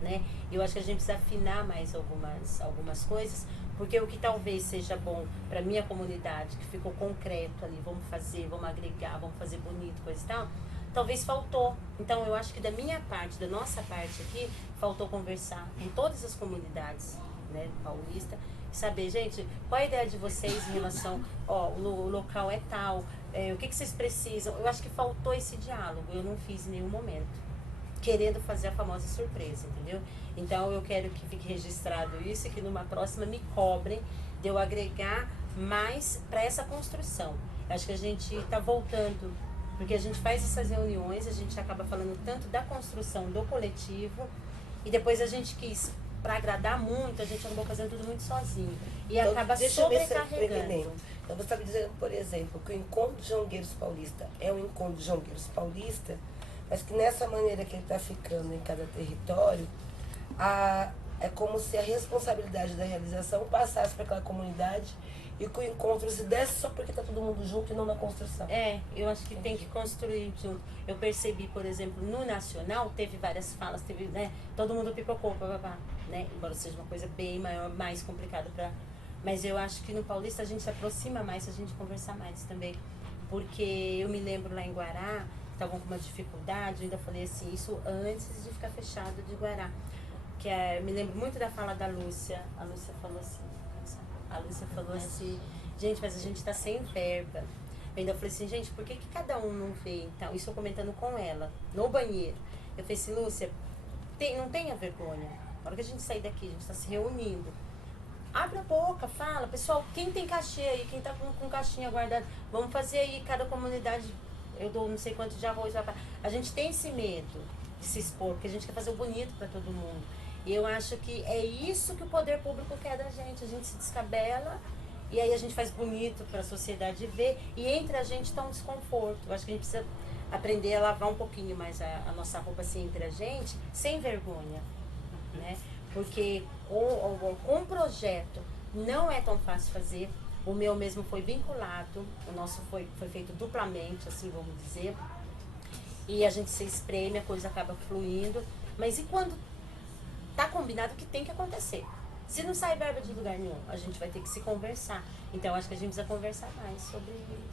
né? Eu acho que a gente precisa afinar mais algumas coisas, porque o que talvez seja bom para minha comunidade, que ficou concreto ali, vamos fazer, vamos agregar, vamos fazer bonito, coisa e tal, talvez faltou. Então eu acho que da minha parte, da nossa parte aqui, faltou conversar com todas as comunidades, né, paulista, saber, gente, qual a ideia de vocês em relação, o local é tal, o que vocês precisam. Eu acho que faltou esse diálogo, eu não fiz em nenhum momento, querendo fazer a famosa surpresa, entendeu? Então eu quero que fique registrado isso e que numa próxima me cobrem de eu agregar mais para essa construção. Eu acho que a gente está voltando, porque a gente faz essas reuniões, a gente acaba falando tanto da construção do coletivo e depois a gente quis, para agradar muito, a gente acabou fazendo tudo muito sozinho e Então, acaba deixa eu ver se eu tô sobrecarregando. entendendo. Então você está me dizendo, por exemplo, que o encontro de jongueiros paulista é um encontro de jongueiros paulista, mas que nessa maneira que ele está ficando em cada território, É como se a responsabilidade da realização passasse para aquela comunidade e que o encontro se desse só porque tá todo mundo junto e não na construção. Eu acho que tem que construir junto. Eu percebi, por exemplo, no Nacional, teve várias falas, teve, né? Todo mundo pipocou, papapá, né? Embora seja uma coisa bem maior, mais complicada para. Mas eu acho que no Paulista a gente se aproxima mais se a gente conversar mais também. Porque eu me lembro lá em Guará, estavam com uma dificuldade, eu ainda falei assim, isso antes de ficar fechado de Guará. Me lembro muito da fala da Lúcia. A Lúcia falou assim, gente, mas a gente tá sem verba. Eu ainda falei assim, gente, por que cada um não vê? Então, isso eu comentando com ela, no banheiro. Eu falei assim, Lúcia, não tenha vergonha. Na hora que a gente sair daqui, a gente tá se reunindo. Abre a boca, fala. Pessoal, quem tem cachê aí, quem tá com caixinha guardada, vamos fazer aí, cada comunidade, eu dou não sei quanto de arroz. A gente tem esse medo de se expor, porque a gente quer fazer o bonito para todo mundo. E eu acho que é isso que o poder público quer da gente. A gente se descabela e aí a gente faz bonito para a sociedade ver. E entre a gente está um desconforto. Eu acho que a gente precisa aprender a lavar um pouquinho mais a nossa roupa assim entre a gente, sem vergonha, né? Porque com um projeto não é tão fácil fazer. O meu mesmo foi vinculado, o nosso foi feito duplamente, assim vamos dizer. E a gente se espreme, a coisa acaba fluindo. Mas e quando tá combinado que tem que acontecer? Se não sai verba de lugar nenhum, a gente vai ter que se conversar. Então, acho que a gente precisa conversar mais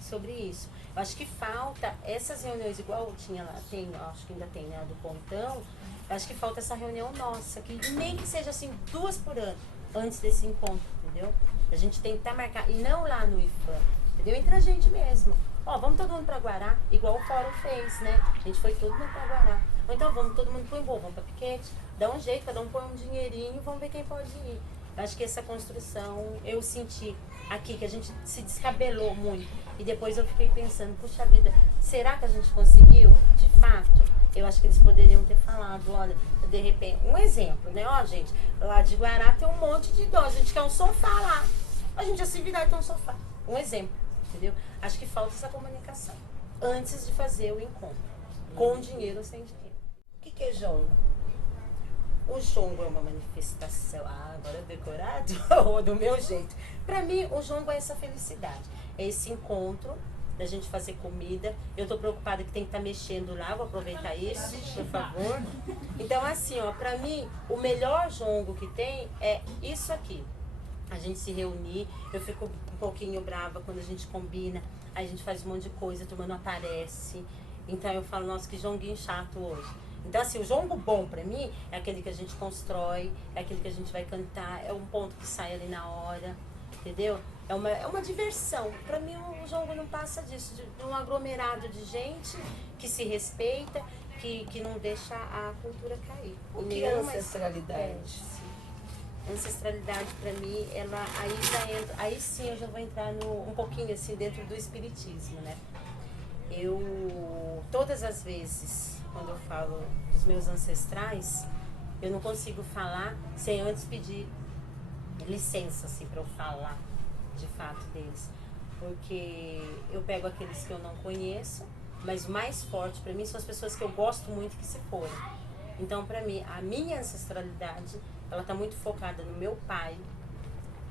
sobre isso. Eu acho que falta essas reuniões, igual tinha lá, acho que ainda tem, né, do Pontão. Eu acho que falta essa reunião nossa, que nem que seja assim, 2 por ano, antes desse encontro, entendeu? A gente tentar marcar, e não lá no IFAM, entendeu? Entre a gente mesmo. Ó, vamos todo mundo pra Guará, igual o Fórum fez, né? A gente foi todo mundo pra Guará. Ou então vamos todo mundo pro Embu, vamos pra Piquete, dá um jeito, cada um põe um dinheirinho, vamos ver quem pode ir. Eu acho que essa construção, eu senti aqui que a gente se descabelou muito. E depois eu fiquei pensando, puxa vida, será que a gente conseguiu, de fato? Eu acho que eles poderiam ter falado, olha, de repente, um exemplo, né? Ó, gente, lá de Guará tem um monte de idosos, a gente quer um sofá lá. A gente já se virar e tem um sofá. Um exemplo, entendeu? Acho que falta essa comunicação antes de fazer o encontro, com dinheiro ou sem dinheiro. O que é jongo? O jongo é uma manifestação, agora decorado, ou do meu jeito. Pra mim, o jongo é essa felicidade, é esse encontro da gente fazer comida. Eu tô preocupada que tem que estar mexendo lá, vou aproveitar isso, por favor. Então, assim, ó, pra mim, o melhor jongo que tem é isso aqui. A gente se reunir, eu fico um pouquinho brava quando a gente combina, aí a gente faz um monte de coisa, a turma não aparece. Então eu falo, nossa, que jonguinho chato hoje. Então, assim, o jongo bom pra mim é aquele que a gente constrói, é aquele que a gente vai cantar, é um ponto que sai ali na hora, entendeu? É uma diversão. Pra mim, o jongo não passa disso, de um aglomerado de gente que se respeita, que não deixa a cultura cair. O que é ancestralidade? Ancestralidade pra mim, ela aí já entra, aí sim eu já vou entrar um pouquinho assim dentro do espiritismo, né? Todas as vezes, quando eu falo dos meus ancestrais, eu não consigo falar sem antes pedir licença, assim, para eu falar de fato deles. Porque eu pego aqueles que eu não conheço, mas o mais forte para mim são as pessoas que eu gosto muito que se foram. Então, para mim, a minha ancestralidade, ela tá muito focada no meu pai,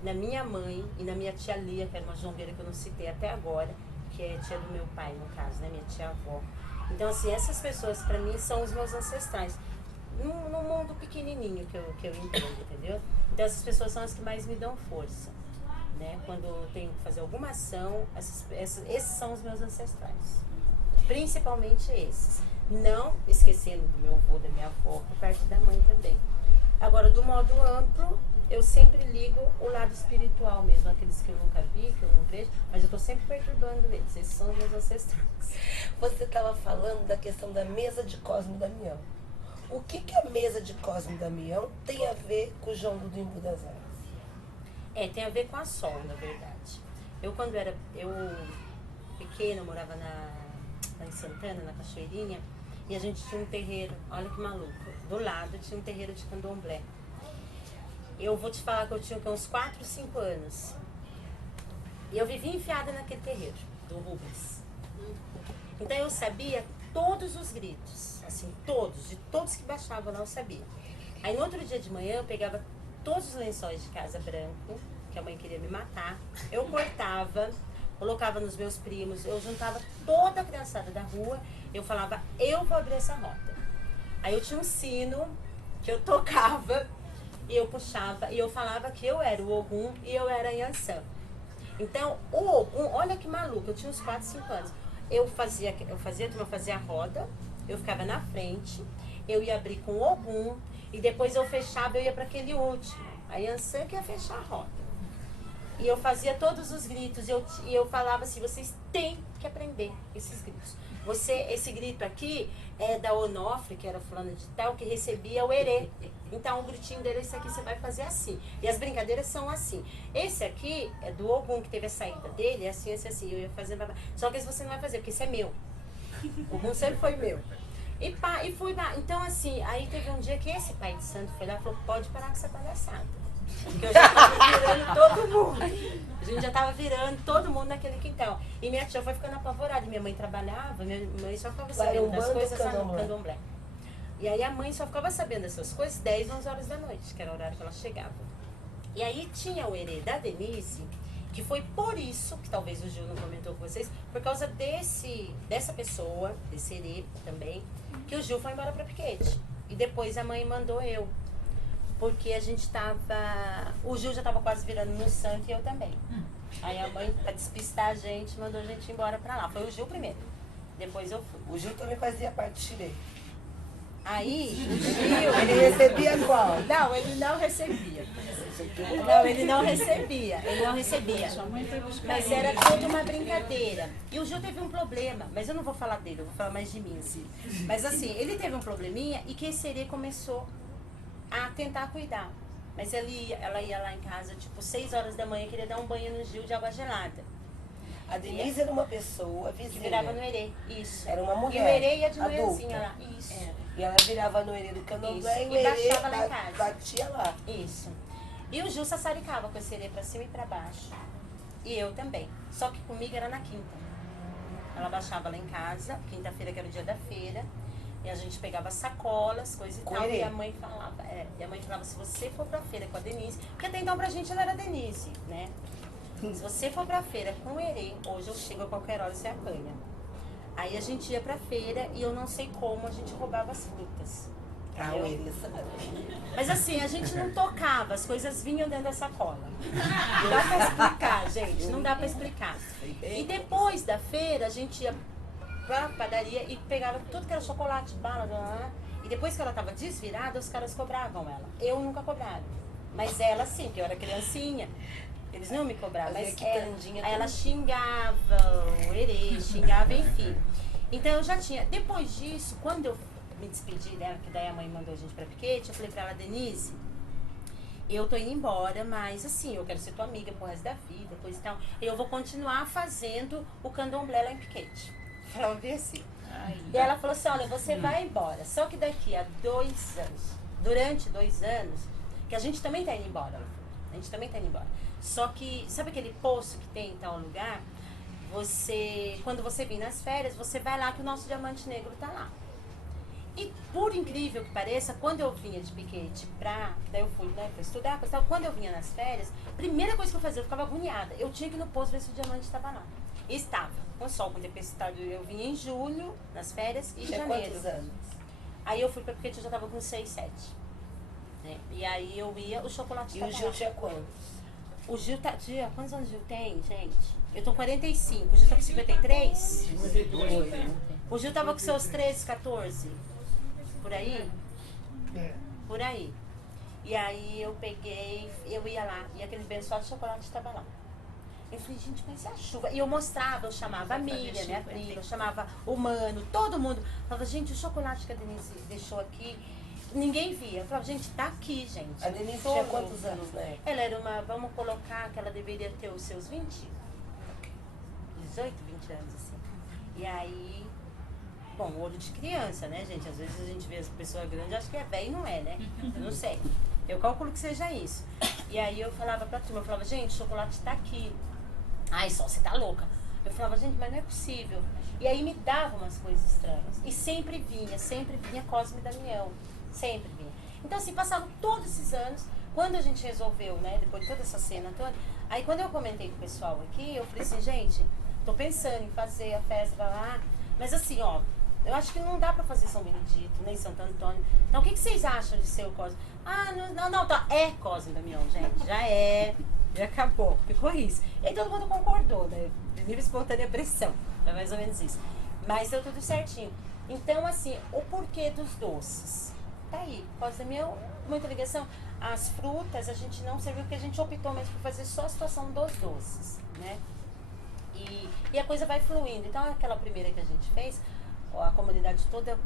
na minha mãe e na minha tia Lia, que era uma jongueira que eu não citei até agora, que é tia do meu pai, no caso, né? Minha tia-avó. Então, assim, essas pessoas, pra mim, são os meus ancestrais. No mundo pequenininho que eu entendo, entendeu? Então, essas pessoas são as que mais me dão força, né? Quando eu tenho que fazer alguma ação, esses são os meus ancestrais. Principalmente esses. Não esquecendo do meu avô, da minha avó, por parte da mãe também. Agora, do modo amplo, eu sempre ligo o lado espiritual mesmo, aqueles que eu nunca vi, que eu não vejo, mas eu tô sempre perturbando eles, esses são os meus ancestrais. Você estava falando da questão da mesa de Cosme e Damião. O que a mesa de Cosme e Damião tem a ver com o jongo do Embu das Artes? Tem a ver com a sol, na verdade. Eu pequena, morava lá em Santana, na Cachoeirinha, e a gente tinha um terreiro, olha que maluco, do lado tinha um terreiro de candomblé. Eu vou te falar que eu tinha uns 4, 5 anos. E eu vivia enfiada naquele terreiro, do Rubens. Então eu sabia todos os gritos, assim, todos, de todos que baixavam lá eu sabia. Aí no outro dia de manhã eu pegava todos os lençóis de casa branco, que a mãe queria me matar, eu cortava, colocava nos meus primos, eu juntava toda a criançada da rua, eu falava, eu vou abrir essa roda. Aí eu tinha um sino que eu tocava e eu puxava e eu falava que eu era o Ogum e eu era a Yansan. Então, o Ogum, olha que maluco, eu tinha uns 4, 5 anos. Eu fazia a roda, eu ficava na frente, eu ia abrir com o Ogum e depois eu fechava, eu ia para aquele último. A Yansan que ia fechar a roda. E eu fazia todos os gritos e eu falava assim, vocês têm que aprender esses gritos. Esse grito aqui é da Onofre, que era fulana de tal, que recebia o erê. Então o gritinho dele, esse aqui você vai fazer assim. E as brincadeiras são assim. Esse aqui é do Ogum, que teve a saída dele, é assim, assim. Eu ia fazer, só que esse você não vai fazer, porque esse é meu. O Ogum sempre foi meu. E fui lá. Então assim, aí teve um dia que esse pai de santo foi lá e falou, pode parar com essa palhaçada. Porque eu já tava virando todo mundo. A gente já tava virando todo mundo naquele quintal. E minha tia foi ficando apavorada. Minha mãe trabalhava, minha mãe só ficava sabendo das coisas no candomblé. E aí a mãe só ficava sabendo dessas coisas 10, 11 horas da noite, que era o horário que ela chegava. E aí tinha o herê da Denise, que foi por isso, que talvez o Gil não comentou com vocês, por causa dessa pessoa, desse herê também, que o Gil foi embora pra Piquete. E depois a mãe mandou eu. Porque a gente tava... O Gil já tava quase virando no santo e eu também. Aí a mãe, pra despistar a gente, mandou a gente embora pra lá. Foi o Gil primeiro. Depois eu fui. O Gil também fazia parte do Chile. Aí, o Gil... Ele recebia qual? Não, ele não recebia. Não, ele não recebia. Ele não recebia. Mas era toda uma brincadeira. E o Gil teve um problema. Mas eu não vou falar dele, eu vou falar mais de mim. Assim. Mas assim, ele teve um probleminha e que esse herê começou a tentar cuidar. Mas ela ia lá em casa, tipo, 6 horas da manhã, queria dar um banho no Gil de água gelada. A Denise era uma pessoa vizinha. Que virava no herê, isso. Era uma mulher E o herê ia de adulta. manhãzinha lá, isso. E ela virava no herê do candomblé Isso. e o E herê baixava lá em casa. batia lá. Isso. E o Gil sassaricava com esse herê pra cima e pra baixo. E eu também. Só que comigo era na quinta. Ela baixava lá em casa, quinta-feira que era o dia da feira. E a gente pegava sacolas, coisa e tal. E a mãe falava, se você for pra feira com a Denise, porque até então pra gente ela era Denise, né? Se você for pra feira com o herê, hoje eu chego a qualquer hora e você apanha. Aí a gente ia pra feira e eu não sei como a gente roubava as frutas. Ah, o herê sabe. Mas assim, a gente não tocava, as coisas vinham dentro da sacola. Não dá pra explicar, gente, não dá pra explicar. E depois da feira, a gente ia pra padaria e pegava tudo que era chocolate, bala, blá, blá, blá. E depois que ela tava desvirada, os caras cobravam ela. Eu nunca cobraram. Mas ela sim, porque eu era criancinha. Eles não me cobravam, mas ela xingava o herê, xingava, enfim. Então eu já tinha. Depois disso, quando eu me despedi dela, que daí a mãe mandou a gente pra Piquete, eu falei pra ela, Denise, eu tô indo embora, mas assim, eu quero ser tua amiga pro resto da vida, coisa e tal. Eu vou continuar fazendo o candomblé lá em Piquete. Falava bem assim. E ela falou assim, olha, você vai embora. Só que daqui a 2 anos, durante 2 anos, que a gente também tá indo embora. A gente também tá indo embora. Só que, sabe aquele poço que tem em tal lugar? Quando você vir nas férias, você vai lá que o nosso diamante negro tá lá. E por incrível que pareça, quando eu vinha de Piquete daí eu fui, né, pra estudar, quando eu vinha nas férias, primeira coisa que eu fazia, eu ficava agoniada. Eu tinha que ir no poço ver se o diamante estava lá. E estava. Com sol, com tempestade, eu vinha em julho, nas férias, e em janeiro. Quantos anos? Aí eu fui pra Piquete, eu já tava com 6, 7. Né? E aí eu ia, o chocolate E o Gil tinha quantos? O Gil tá... Quantos anos o Gil tem, gente? Eu tô com 45. O Gil tá com 53? 52. O Gil tava com seus 13, 14? Por aí? É. Por aí. E aí eu peguei, eu ia lá, e aquele abençoado chocolate estava lá. Eu falei, gente, mas é a chuva. E eu mostrava, eu chamava a Miriam, minha prima, eu chamava o Mano, todo mundo. Eu falava, gente, o chocolate que a Denise deixou aqui, ninguém via. Eu falava, gente, tá aqui, gente. A Denise tinha quantos anos, né? Ela era uma, vamos colocar que ela deveria ter os seus 20? 18, 20 anos, assim. E aí, bom, olho de criança, né, gente? Às vezes a gente vê as pessoas grandes e acha que é velho e não é, né? Eu não sei. Eu calculo que seja isso. E aí eu falava pra turma, eu falava, gente, o chocolate tá aqui. Ai, só, você tá louca. Eu falava, gente, mas não é possível. E aí me dava umas coisas estranhas. E sempre vinha Cosme e Damião. Sempre vinha. Então, assim, passaram todos esses anos. Quando a gente resolveu, né, depois de toda essa cena toda, aí quando eu comentei com o pessoal aqui, eu falei assim, gente, tô pensando em fazer a festa lá, mas assim, ó, eu acho que não dá pra fazer São Benedito, nem Santo Antônio. Então, o que vocês acham de ser o Cosme? Ah, não, tá, é Cosme Damião, gente, já acabou, ficou isso. E aí todo mundo concordou, né, de livre espontânea pressão, é mais ou menos isso. Mas deu tudo certinho. Então, assim, o porquê dos doces? Tá aí, Cosme Damião, muita ligação. As frutas a gente não serviu porque a gente optou mesmo por fazer só a situação dos doces, né? E a coisa vai fluindo. Então, aquela primeira que a gente fez, a comunidade toda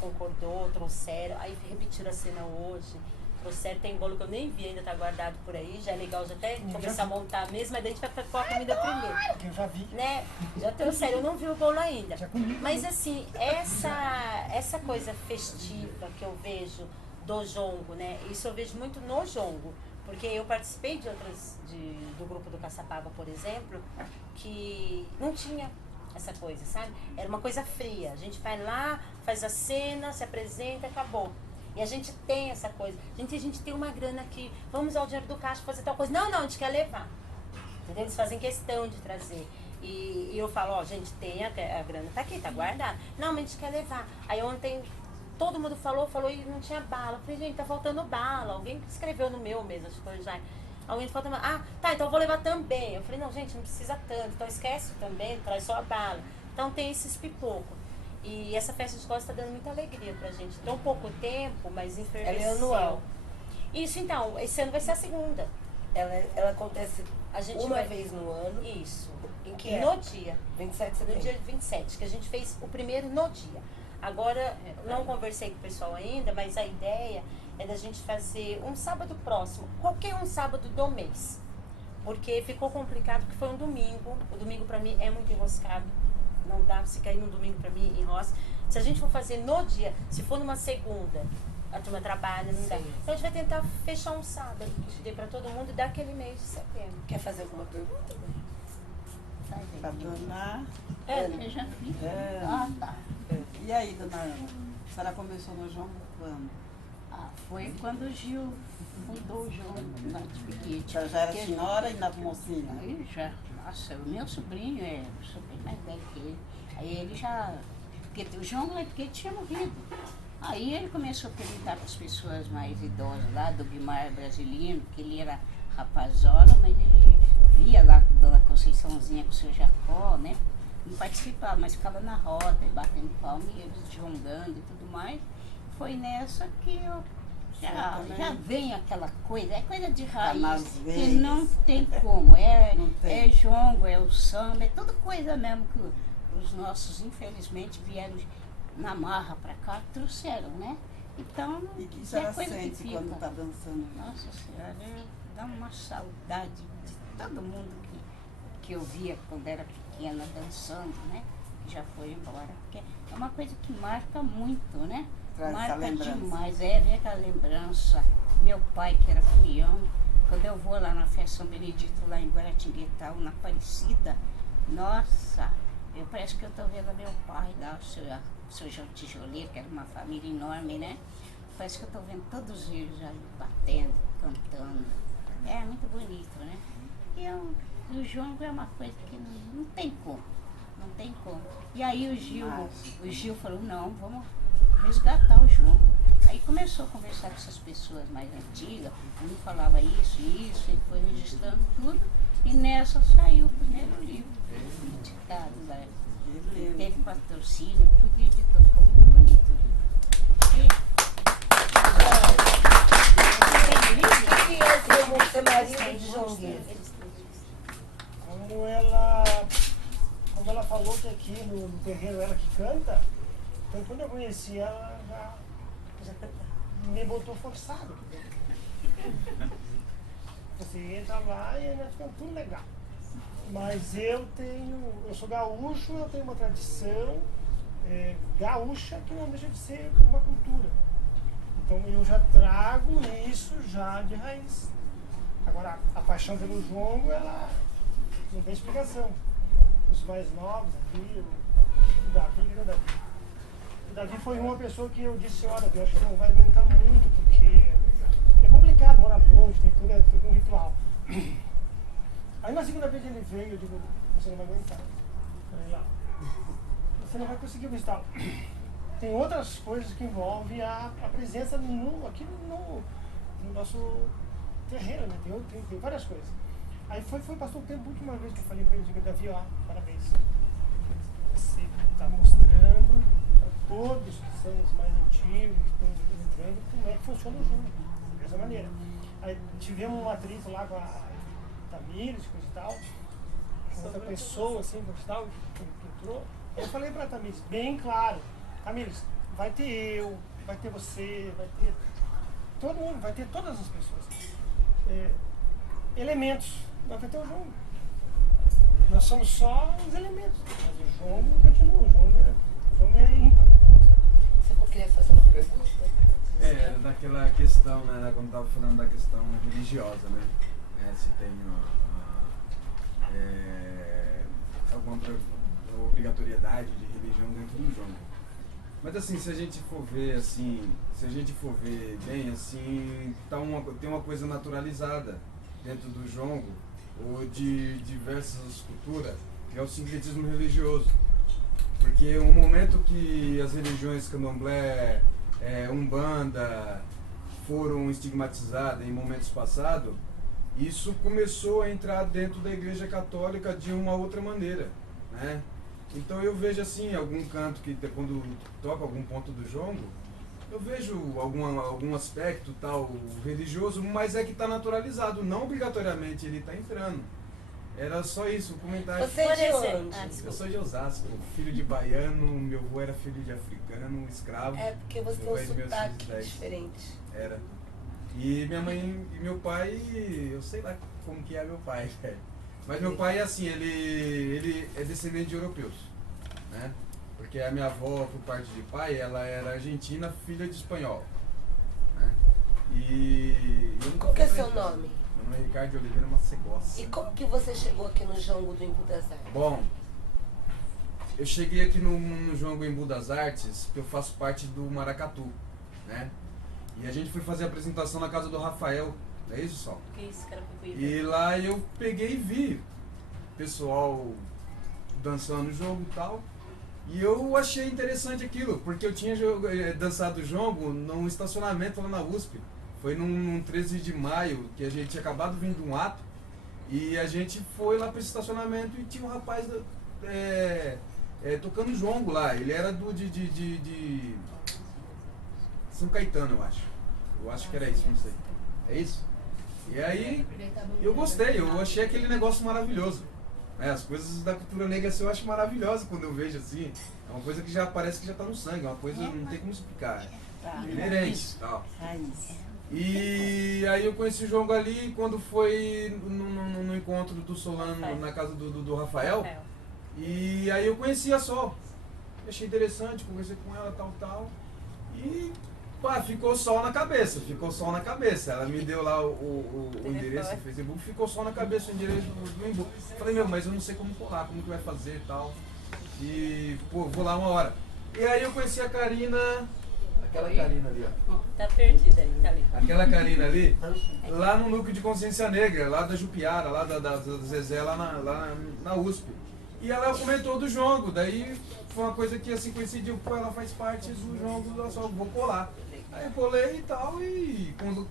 concordou, trouxeram, aí repetiram a cena hoje, trouxeram, tem bolo que eu nem vi, ainda tá guardado por aí, já é legal, já até começar a montar mesmo, mas daí a gente vai pôr a comida primeiro. Eu já vi. Né? Já trouxeram, eu não vi o bolo ainda. Já comi. Mas assim, essa coisa festiva que eu vejo do jongo, né? Isso eu vejo muito no jongo. Porque eu participei de outras, do grupo do Caçapava, por exemplo, que não tinha essa coisa, sabe? Era uma coisa fria. A gente vai lá, faz a cena, se apresenta, acabou. E a gente tem essa coisa. A gente tem uma grana aqui, vamos ao dinheiro do caixa fazer tal coisa. Não, a gente quer levar. Entendeu? Eles fazem questão de trazer. E eu falo, ó, gente, tem a grana, tá aqui, tá guardada. Não, mas a gente quer levar. Aí ontem todo mundo falou e não tinha bala. Eu falei, gente, tá faltando bala. Alguém escreveu no meu mesmo, acho que foi o Jair. Alguém falta bala. Ah, tá, então eu vou levar também. Eu falei, não, gente, não precisa tanto. Então esquece também, traz só a bala. Então tem esses pipocos. E essa festa de Costas tá dando muita alegria pra gente. Tão pouco tempo, mas enfermeceu. Ela é anual. Isso, então, esse ano vai ser a segunda. Ela acontece A gente uma vai- vez no ano. Isso. Em que é? No dia. 27 de No setembro. dia 27, que a gente fez o primeiro no dia. Agora, não conversei com o pessoal ainda, mas a ideia é da gente fazer um sábado próximo, qualquer um sábado do mês. Porque ficou complicado, porque foi um domingo. O domingo pra mim é muito enroscado. Não dá, se cair num domingo pra mim, enrosca. Se a gente for fazer no dia, se for numa segunda, a turma trabalha, não dá. Sim. Então a gente vai tentar fechar um sábado, que dê pra todo mundo daquele mês de setembro. Quer fazer alguma pergunta? Vai Pra ver. dona. Eu já vi. É. Ah, tá. E aí, dona Ana? A senhora começou no João quando? Ah, foi quando o Gil fundou o João lá de A Piquete. senhora já era Porque- senhora e ainda mocinha? Aí já, nossa, o meu sobrinho é o sobrinho mais velho que ele. Aí ele já, porque o João lá de Piquete tinha morrido. Aí ele começou a perguntar para as pessoas mais idosas lá, do Guimar Brasilino, que ele era rapazola, mas ele via lá com a dona Conceiçãozinha, com o seu Jacó, né? Não participava, mas ficava na roda, e batendo palma e eles jongando e tudo mais. Foi nessa que eu já vem aquela coisa, é coisa de raiz, nas que veias. não tem como. Não tem. É jongo, é o samba, é tudo coisa mesmo que os nossos, infelizmente, vieram na marra pra cá, trouxeram, né? Então, E que a é senhora coisa que sente fica. quando está dançando? Nossa Senhora, dá uma saudade de todo mundo que eu via quando era pequena dançando, né? Que já foi embora. Porque é uma coisa que marca muito, né? Traz essa Marca lembrança. demais. Ver aquela lembrança. Meu pai, que era folião, quando eu vou lá na festa São Benedito, lá em Guaratinguetá, na Aparecida, nossa, parece que eu estou vendo meu pai lá, o seu João Tijoleiro, que era uma família enorme, né? Parece que eu estou vendo todos eles ali batendo, cantando. É muito bonito, né? E o jongo é uma coisa que não tem como. Não tem como. E aí o Gil falou, não, vamos resgatar o jongo. Aí começou a conversar com essas pessoas mais antigas, um falava isso, ele foi registrando tudo, e nessa saiu o primeiro livro, editado, né? Teve patrocínio, tudo editou, ficou muito bonito o livro. O que é ser marido de jongueiro? Como ela falou que aqui no terreiro ela que canta, então quando eu conheci ela já me botou forçado. Você entra lá e ainda fica tudo legal. Mas eu sou gaúcho, eu tenho uma tradição gaúcha que não deixa de ser uma cultura. Então eu já trago isso já de raiz. Agora, a paixão pelo jongo, ela não tem explicação. Os mais novos aqui, o Davi, Davi foi uma pessoa que eu disse, olha, eu acho que não vai aguentar muito, porque é complicado morar longe, tem todo um ritual. Aí na segunda vez ele veio, eu digo, você não vai aguentar. Falei lá, você não vai conseguir visitar. Tem outras coisas que envolvem a presença aqui no nosso terreno, né? Tem várias coisas. Aí passou um tempo, a última vez que eu falei com ele, eu digo, Davi, ó, parabéns. Você está mostrando para todos que são os mais antigos, que estão entrando, como é que funciona o jogo, dessa maneira. Aí tivemos um atrito lá com a Tamires, coisa e tal, com outra pessoa, assim, coisa e tal, que entrou. Aí eu falei para a Tamires, bem claro, Tamires, vai ter eu, vai ter você, vai ter todo mundo, vai ter todas as pessoas. Elementos, não vai ter o jogo. Nós somos só os elementos, mas o jogo continua, o jogo é ímpar. Você queria fazer uma pergunta? Era daquela questão, né, quando estava falando da questão religiosa, né? Se tem alguma obrigatoriedade de religião dentro do jogo. Mas assim, se a gente for ver bem, assim, tem uma coisa naturalizada dentro do jogo, ou de diversas culturas, que é o sincretismo religioso. Porque o momento que as religiões candomblé, umbanda, foram estigmatizadas em momentos passados, isso começou a entrar dentro da Igreja Católica de uma outra maneira, né? Então eu vejo assim, algum canto que quando toca algum ponto do jogo, eu vejo algum aspecto tal religioso, mas é que está naturalizado, não obrigatoriamente ele está entrando. Era só isso, um comentário. Você é de onde? Eu sou de Osasco, filho de baiano, meu avô era filho de africano, escravo. É porque você tem um sotaque diferente. Era. E minha mãe e meu pai, eu sei lá como que é meu pai, velho. Mas meu pai, assim, ele é descendente de europeus, né? Porque a minha avó, por parte de pai, ela era argentina, filha de espanhol, né? E... Qual que é seu nome? Meu nome é Ricardo de Oliveira Macegossa. E como que você chegou aqui no jogo do Embu das Artes? Bom, eu cheguei aqui no jogo Embu das Artes, porque eu faço parte do Maracatu, né? E a gente foi fazer a apresentação na casa do Rafael, não é isso, Sol? Que isso, cara, E lá eu peguei e vi o pessoal dançando o jogo e tal. E eu achei interessante aquilo, porque eu tinha dançado o jogo num estacionamento lá na USP. Foi num 13 de maio, que a gente tinha acabado vindo de um ato. E a gente foi lá para esse estacionamento e tinha um rapaz tocando jongo lá. Ele era de São Caetano, eu acho. Eu acho que era isso, não sei. É isso? E aí, eu gostei, eu achei aquele negócio maravilhoso. As coisas da cultura negra assim, eu acho maravilhosa quando eu vejo assim. É uma coisa que já parece que já está no sangue, é uma coisa que não tem como explicar. É inerente. Tal. E aí eu conheci o jogo ali quando foi no encontro do Solano na casa do Rafael. E aí eu conheci a Sol. Achei interessante, conversei com ela, tal. E pá, ficou sol na cabeça. Ela me deu lá o endereço do Facebook, ficou sol na cabeça o endereço do Embu. Falei, mas eu não sei como colar, como que vai fazer e tal. E, pô, vou lá uma hora. E aí eu conheci a Karina, aquela Karina ali, ó. Tá perdida aí, tá ali. Aquela Karina ali, lá no núcleo de consciência negra, lá da Jupiara, lá da Zezé, lá na USP. E ela comentou do jogo, daí foi uma coisa que assim coincidiu, pô, ela faz parte do jogo, eu só vou colar. Aí eu colei e tal, e quando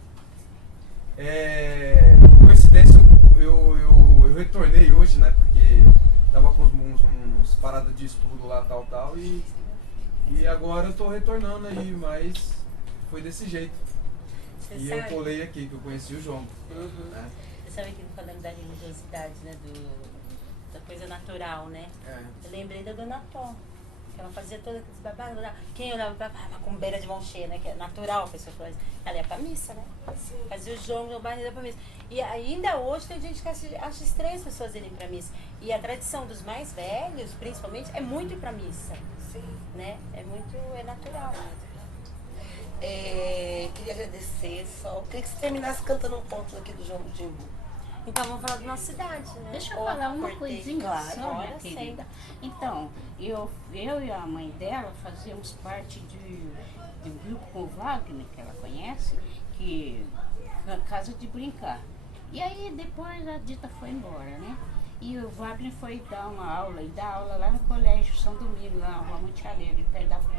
coincidência eu retornei hoje, né, porque tava com uns paradas de estudo lá, tal, e agora eu tô retornando aí, mas foi desse jeito. E eu colei aqui, que eu conheci o João. Né? Você sabe que falando da religiosidade, né, da coisa natural, né? Eu lembrei da Dona Tó, que ela fazia todos aqueles babados. Quem olhava pra macumbeira de mão cheia, né? Que é natural a pessoa falar isso. Ela ia pra missa, né? Fazia o jogo no bairro e ia pra missa. E ainda hoje tem gente que acha estranho as pessoas irem pra missa. E a tradição dos mais velhos, principalmente, é muito ir pra missa. Sim. Né? É natural. Queria agradecer, Sol. Queria que você terminasse cantando um ponto aqui do jogo de Embu. Então vamos falar da nossa cidade, né? Deixa eu falar uma Cortei. coisinha Claro, só, minha agora querida. Então, eu e a mãe dela fazíamos parte de um grupo com o Wagner, que ela conhece, que na Casa de Brincar. E aí depois a Dita foi embora, né? E o Wagner foi dar uma aula, e dar aula lá no colégio São Domingos, lá na Rua Monte Alegre, perto da PUC.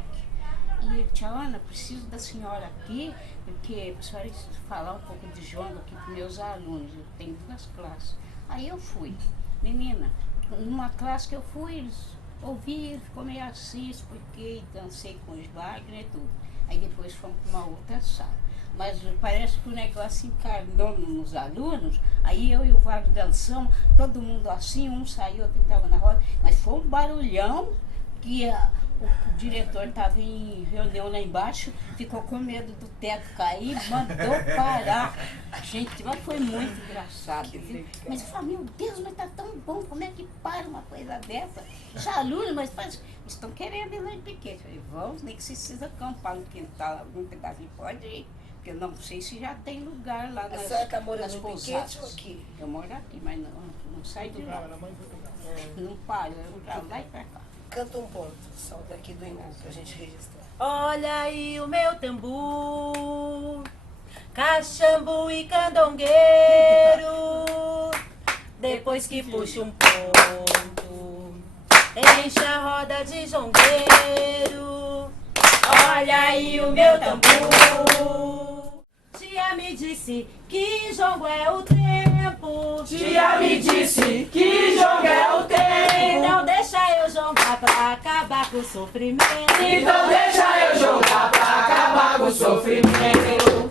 E tia Ana, preciso da senhora aqui, porque a senhora falar um pouco de jongo aqui para meus alunos. Eu tenho 2 classes. Aí eu fui. Menina, numa classe que eu fui, eles ouviram, ficou meio assim, expliquei, dancei com os Wagner e tudo. Aí depois fomos para uma outra sala. Mas parece que o negócio encarnou nos alunos, aí eu e o Wagner dançamos, todo mundo assim, um saiu, outro estava na roda, mas foi um barulhão que o diretor estava em reunião lá embaixo, ficou com medo do teto cair, mandou parar. Gente, mas foi muito engraçado, viu? Mas eu falei, meu Deus, mas tá tão bom, como é que para uma coisa dessa? Os alunos, mas estão querendo ir lá em piquete. Eu falei, vamos, nem que se precisa acampar no quintal, algum pedacinho pode ir. Porque eu não sei se já tem lugar lá A senhora está nas morando no pousadas. Piquete ou aqui? Eu moro aqui, mas não saio de lá. Ela mãe foi Não paro, eu pra lá e pra cá. Canta um ponto, só daqui do Imbu, pra gente registrar. Olha aí o meu tambor, cachambu e candongueiro. Depois que puxa um ponto, enche a roda de jongueiro. Olha aí o meu tambor. Tia me disse que jongo é o tempo. Tia me disse que jongo é o tempo. Então deixa eu jongar pra acabar com o sofrimento. Então deixa eu jogar pra acabar com o sofrimento.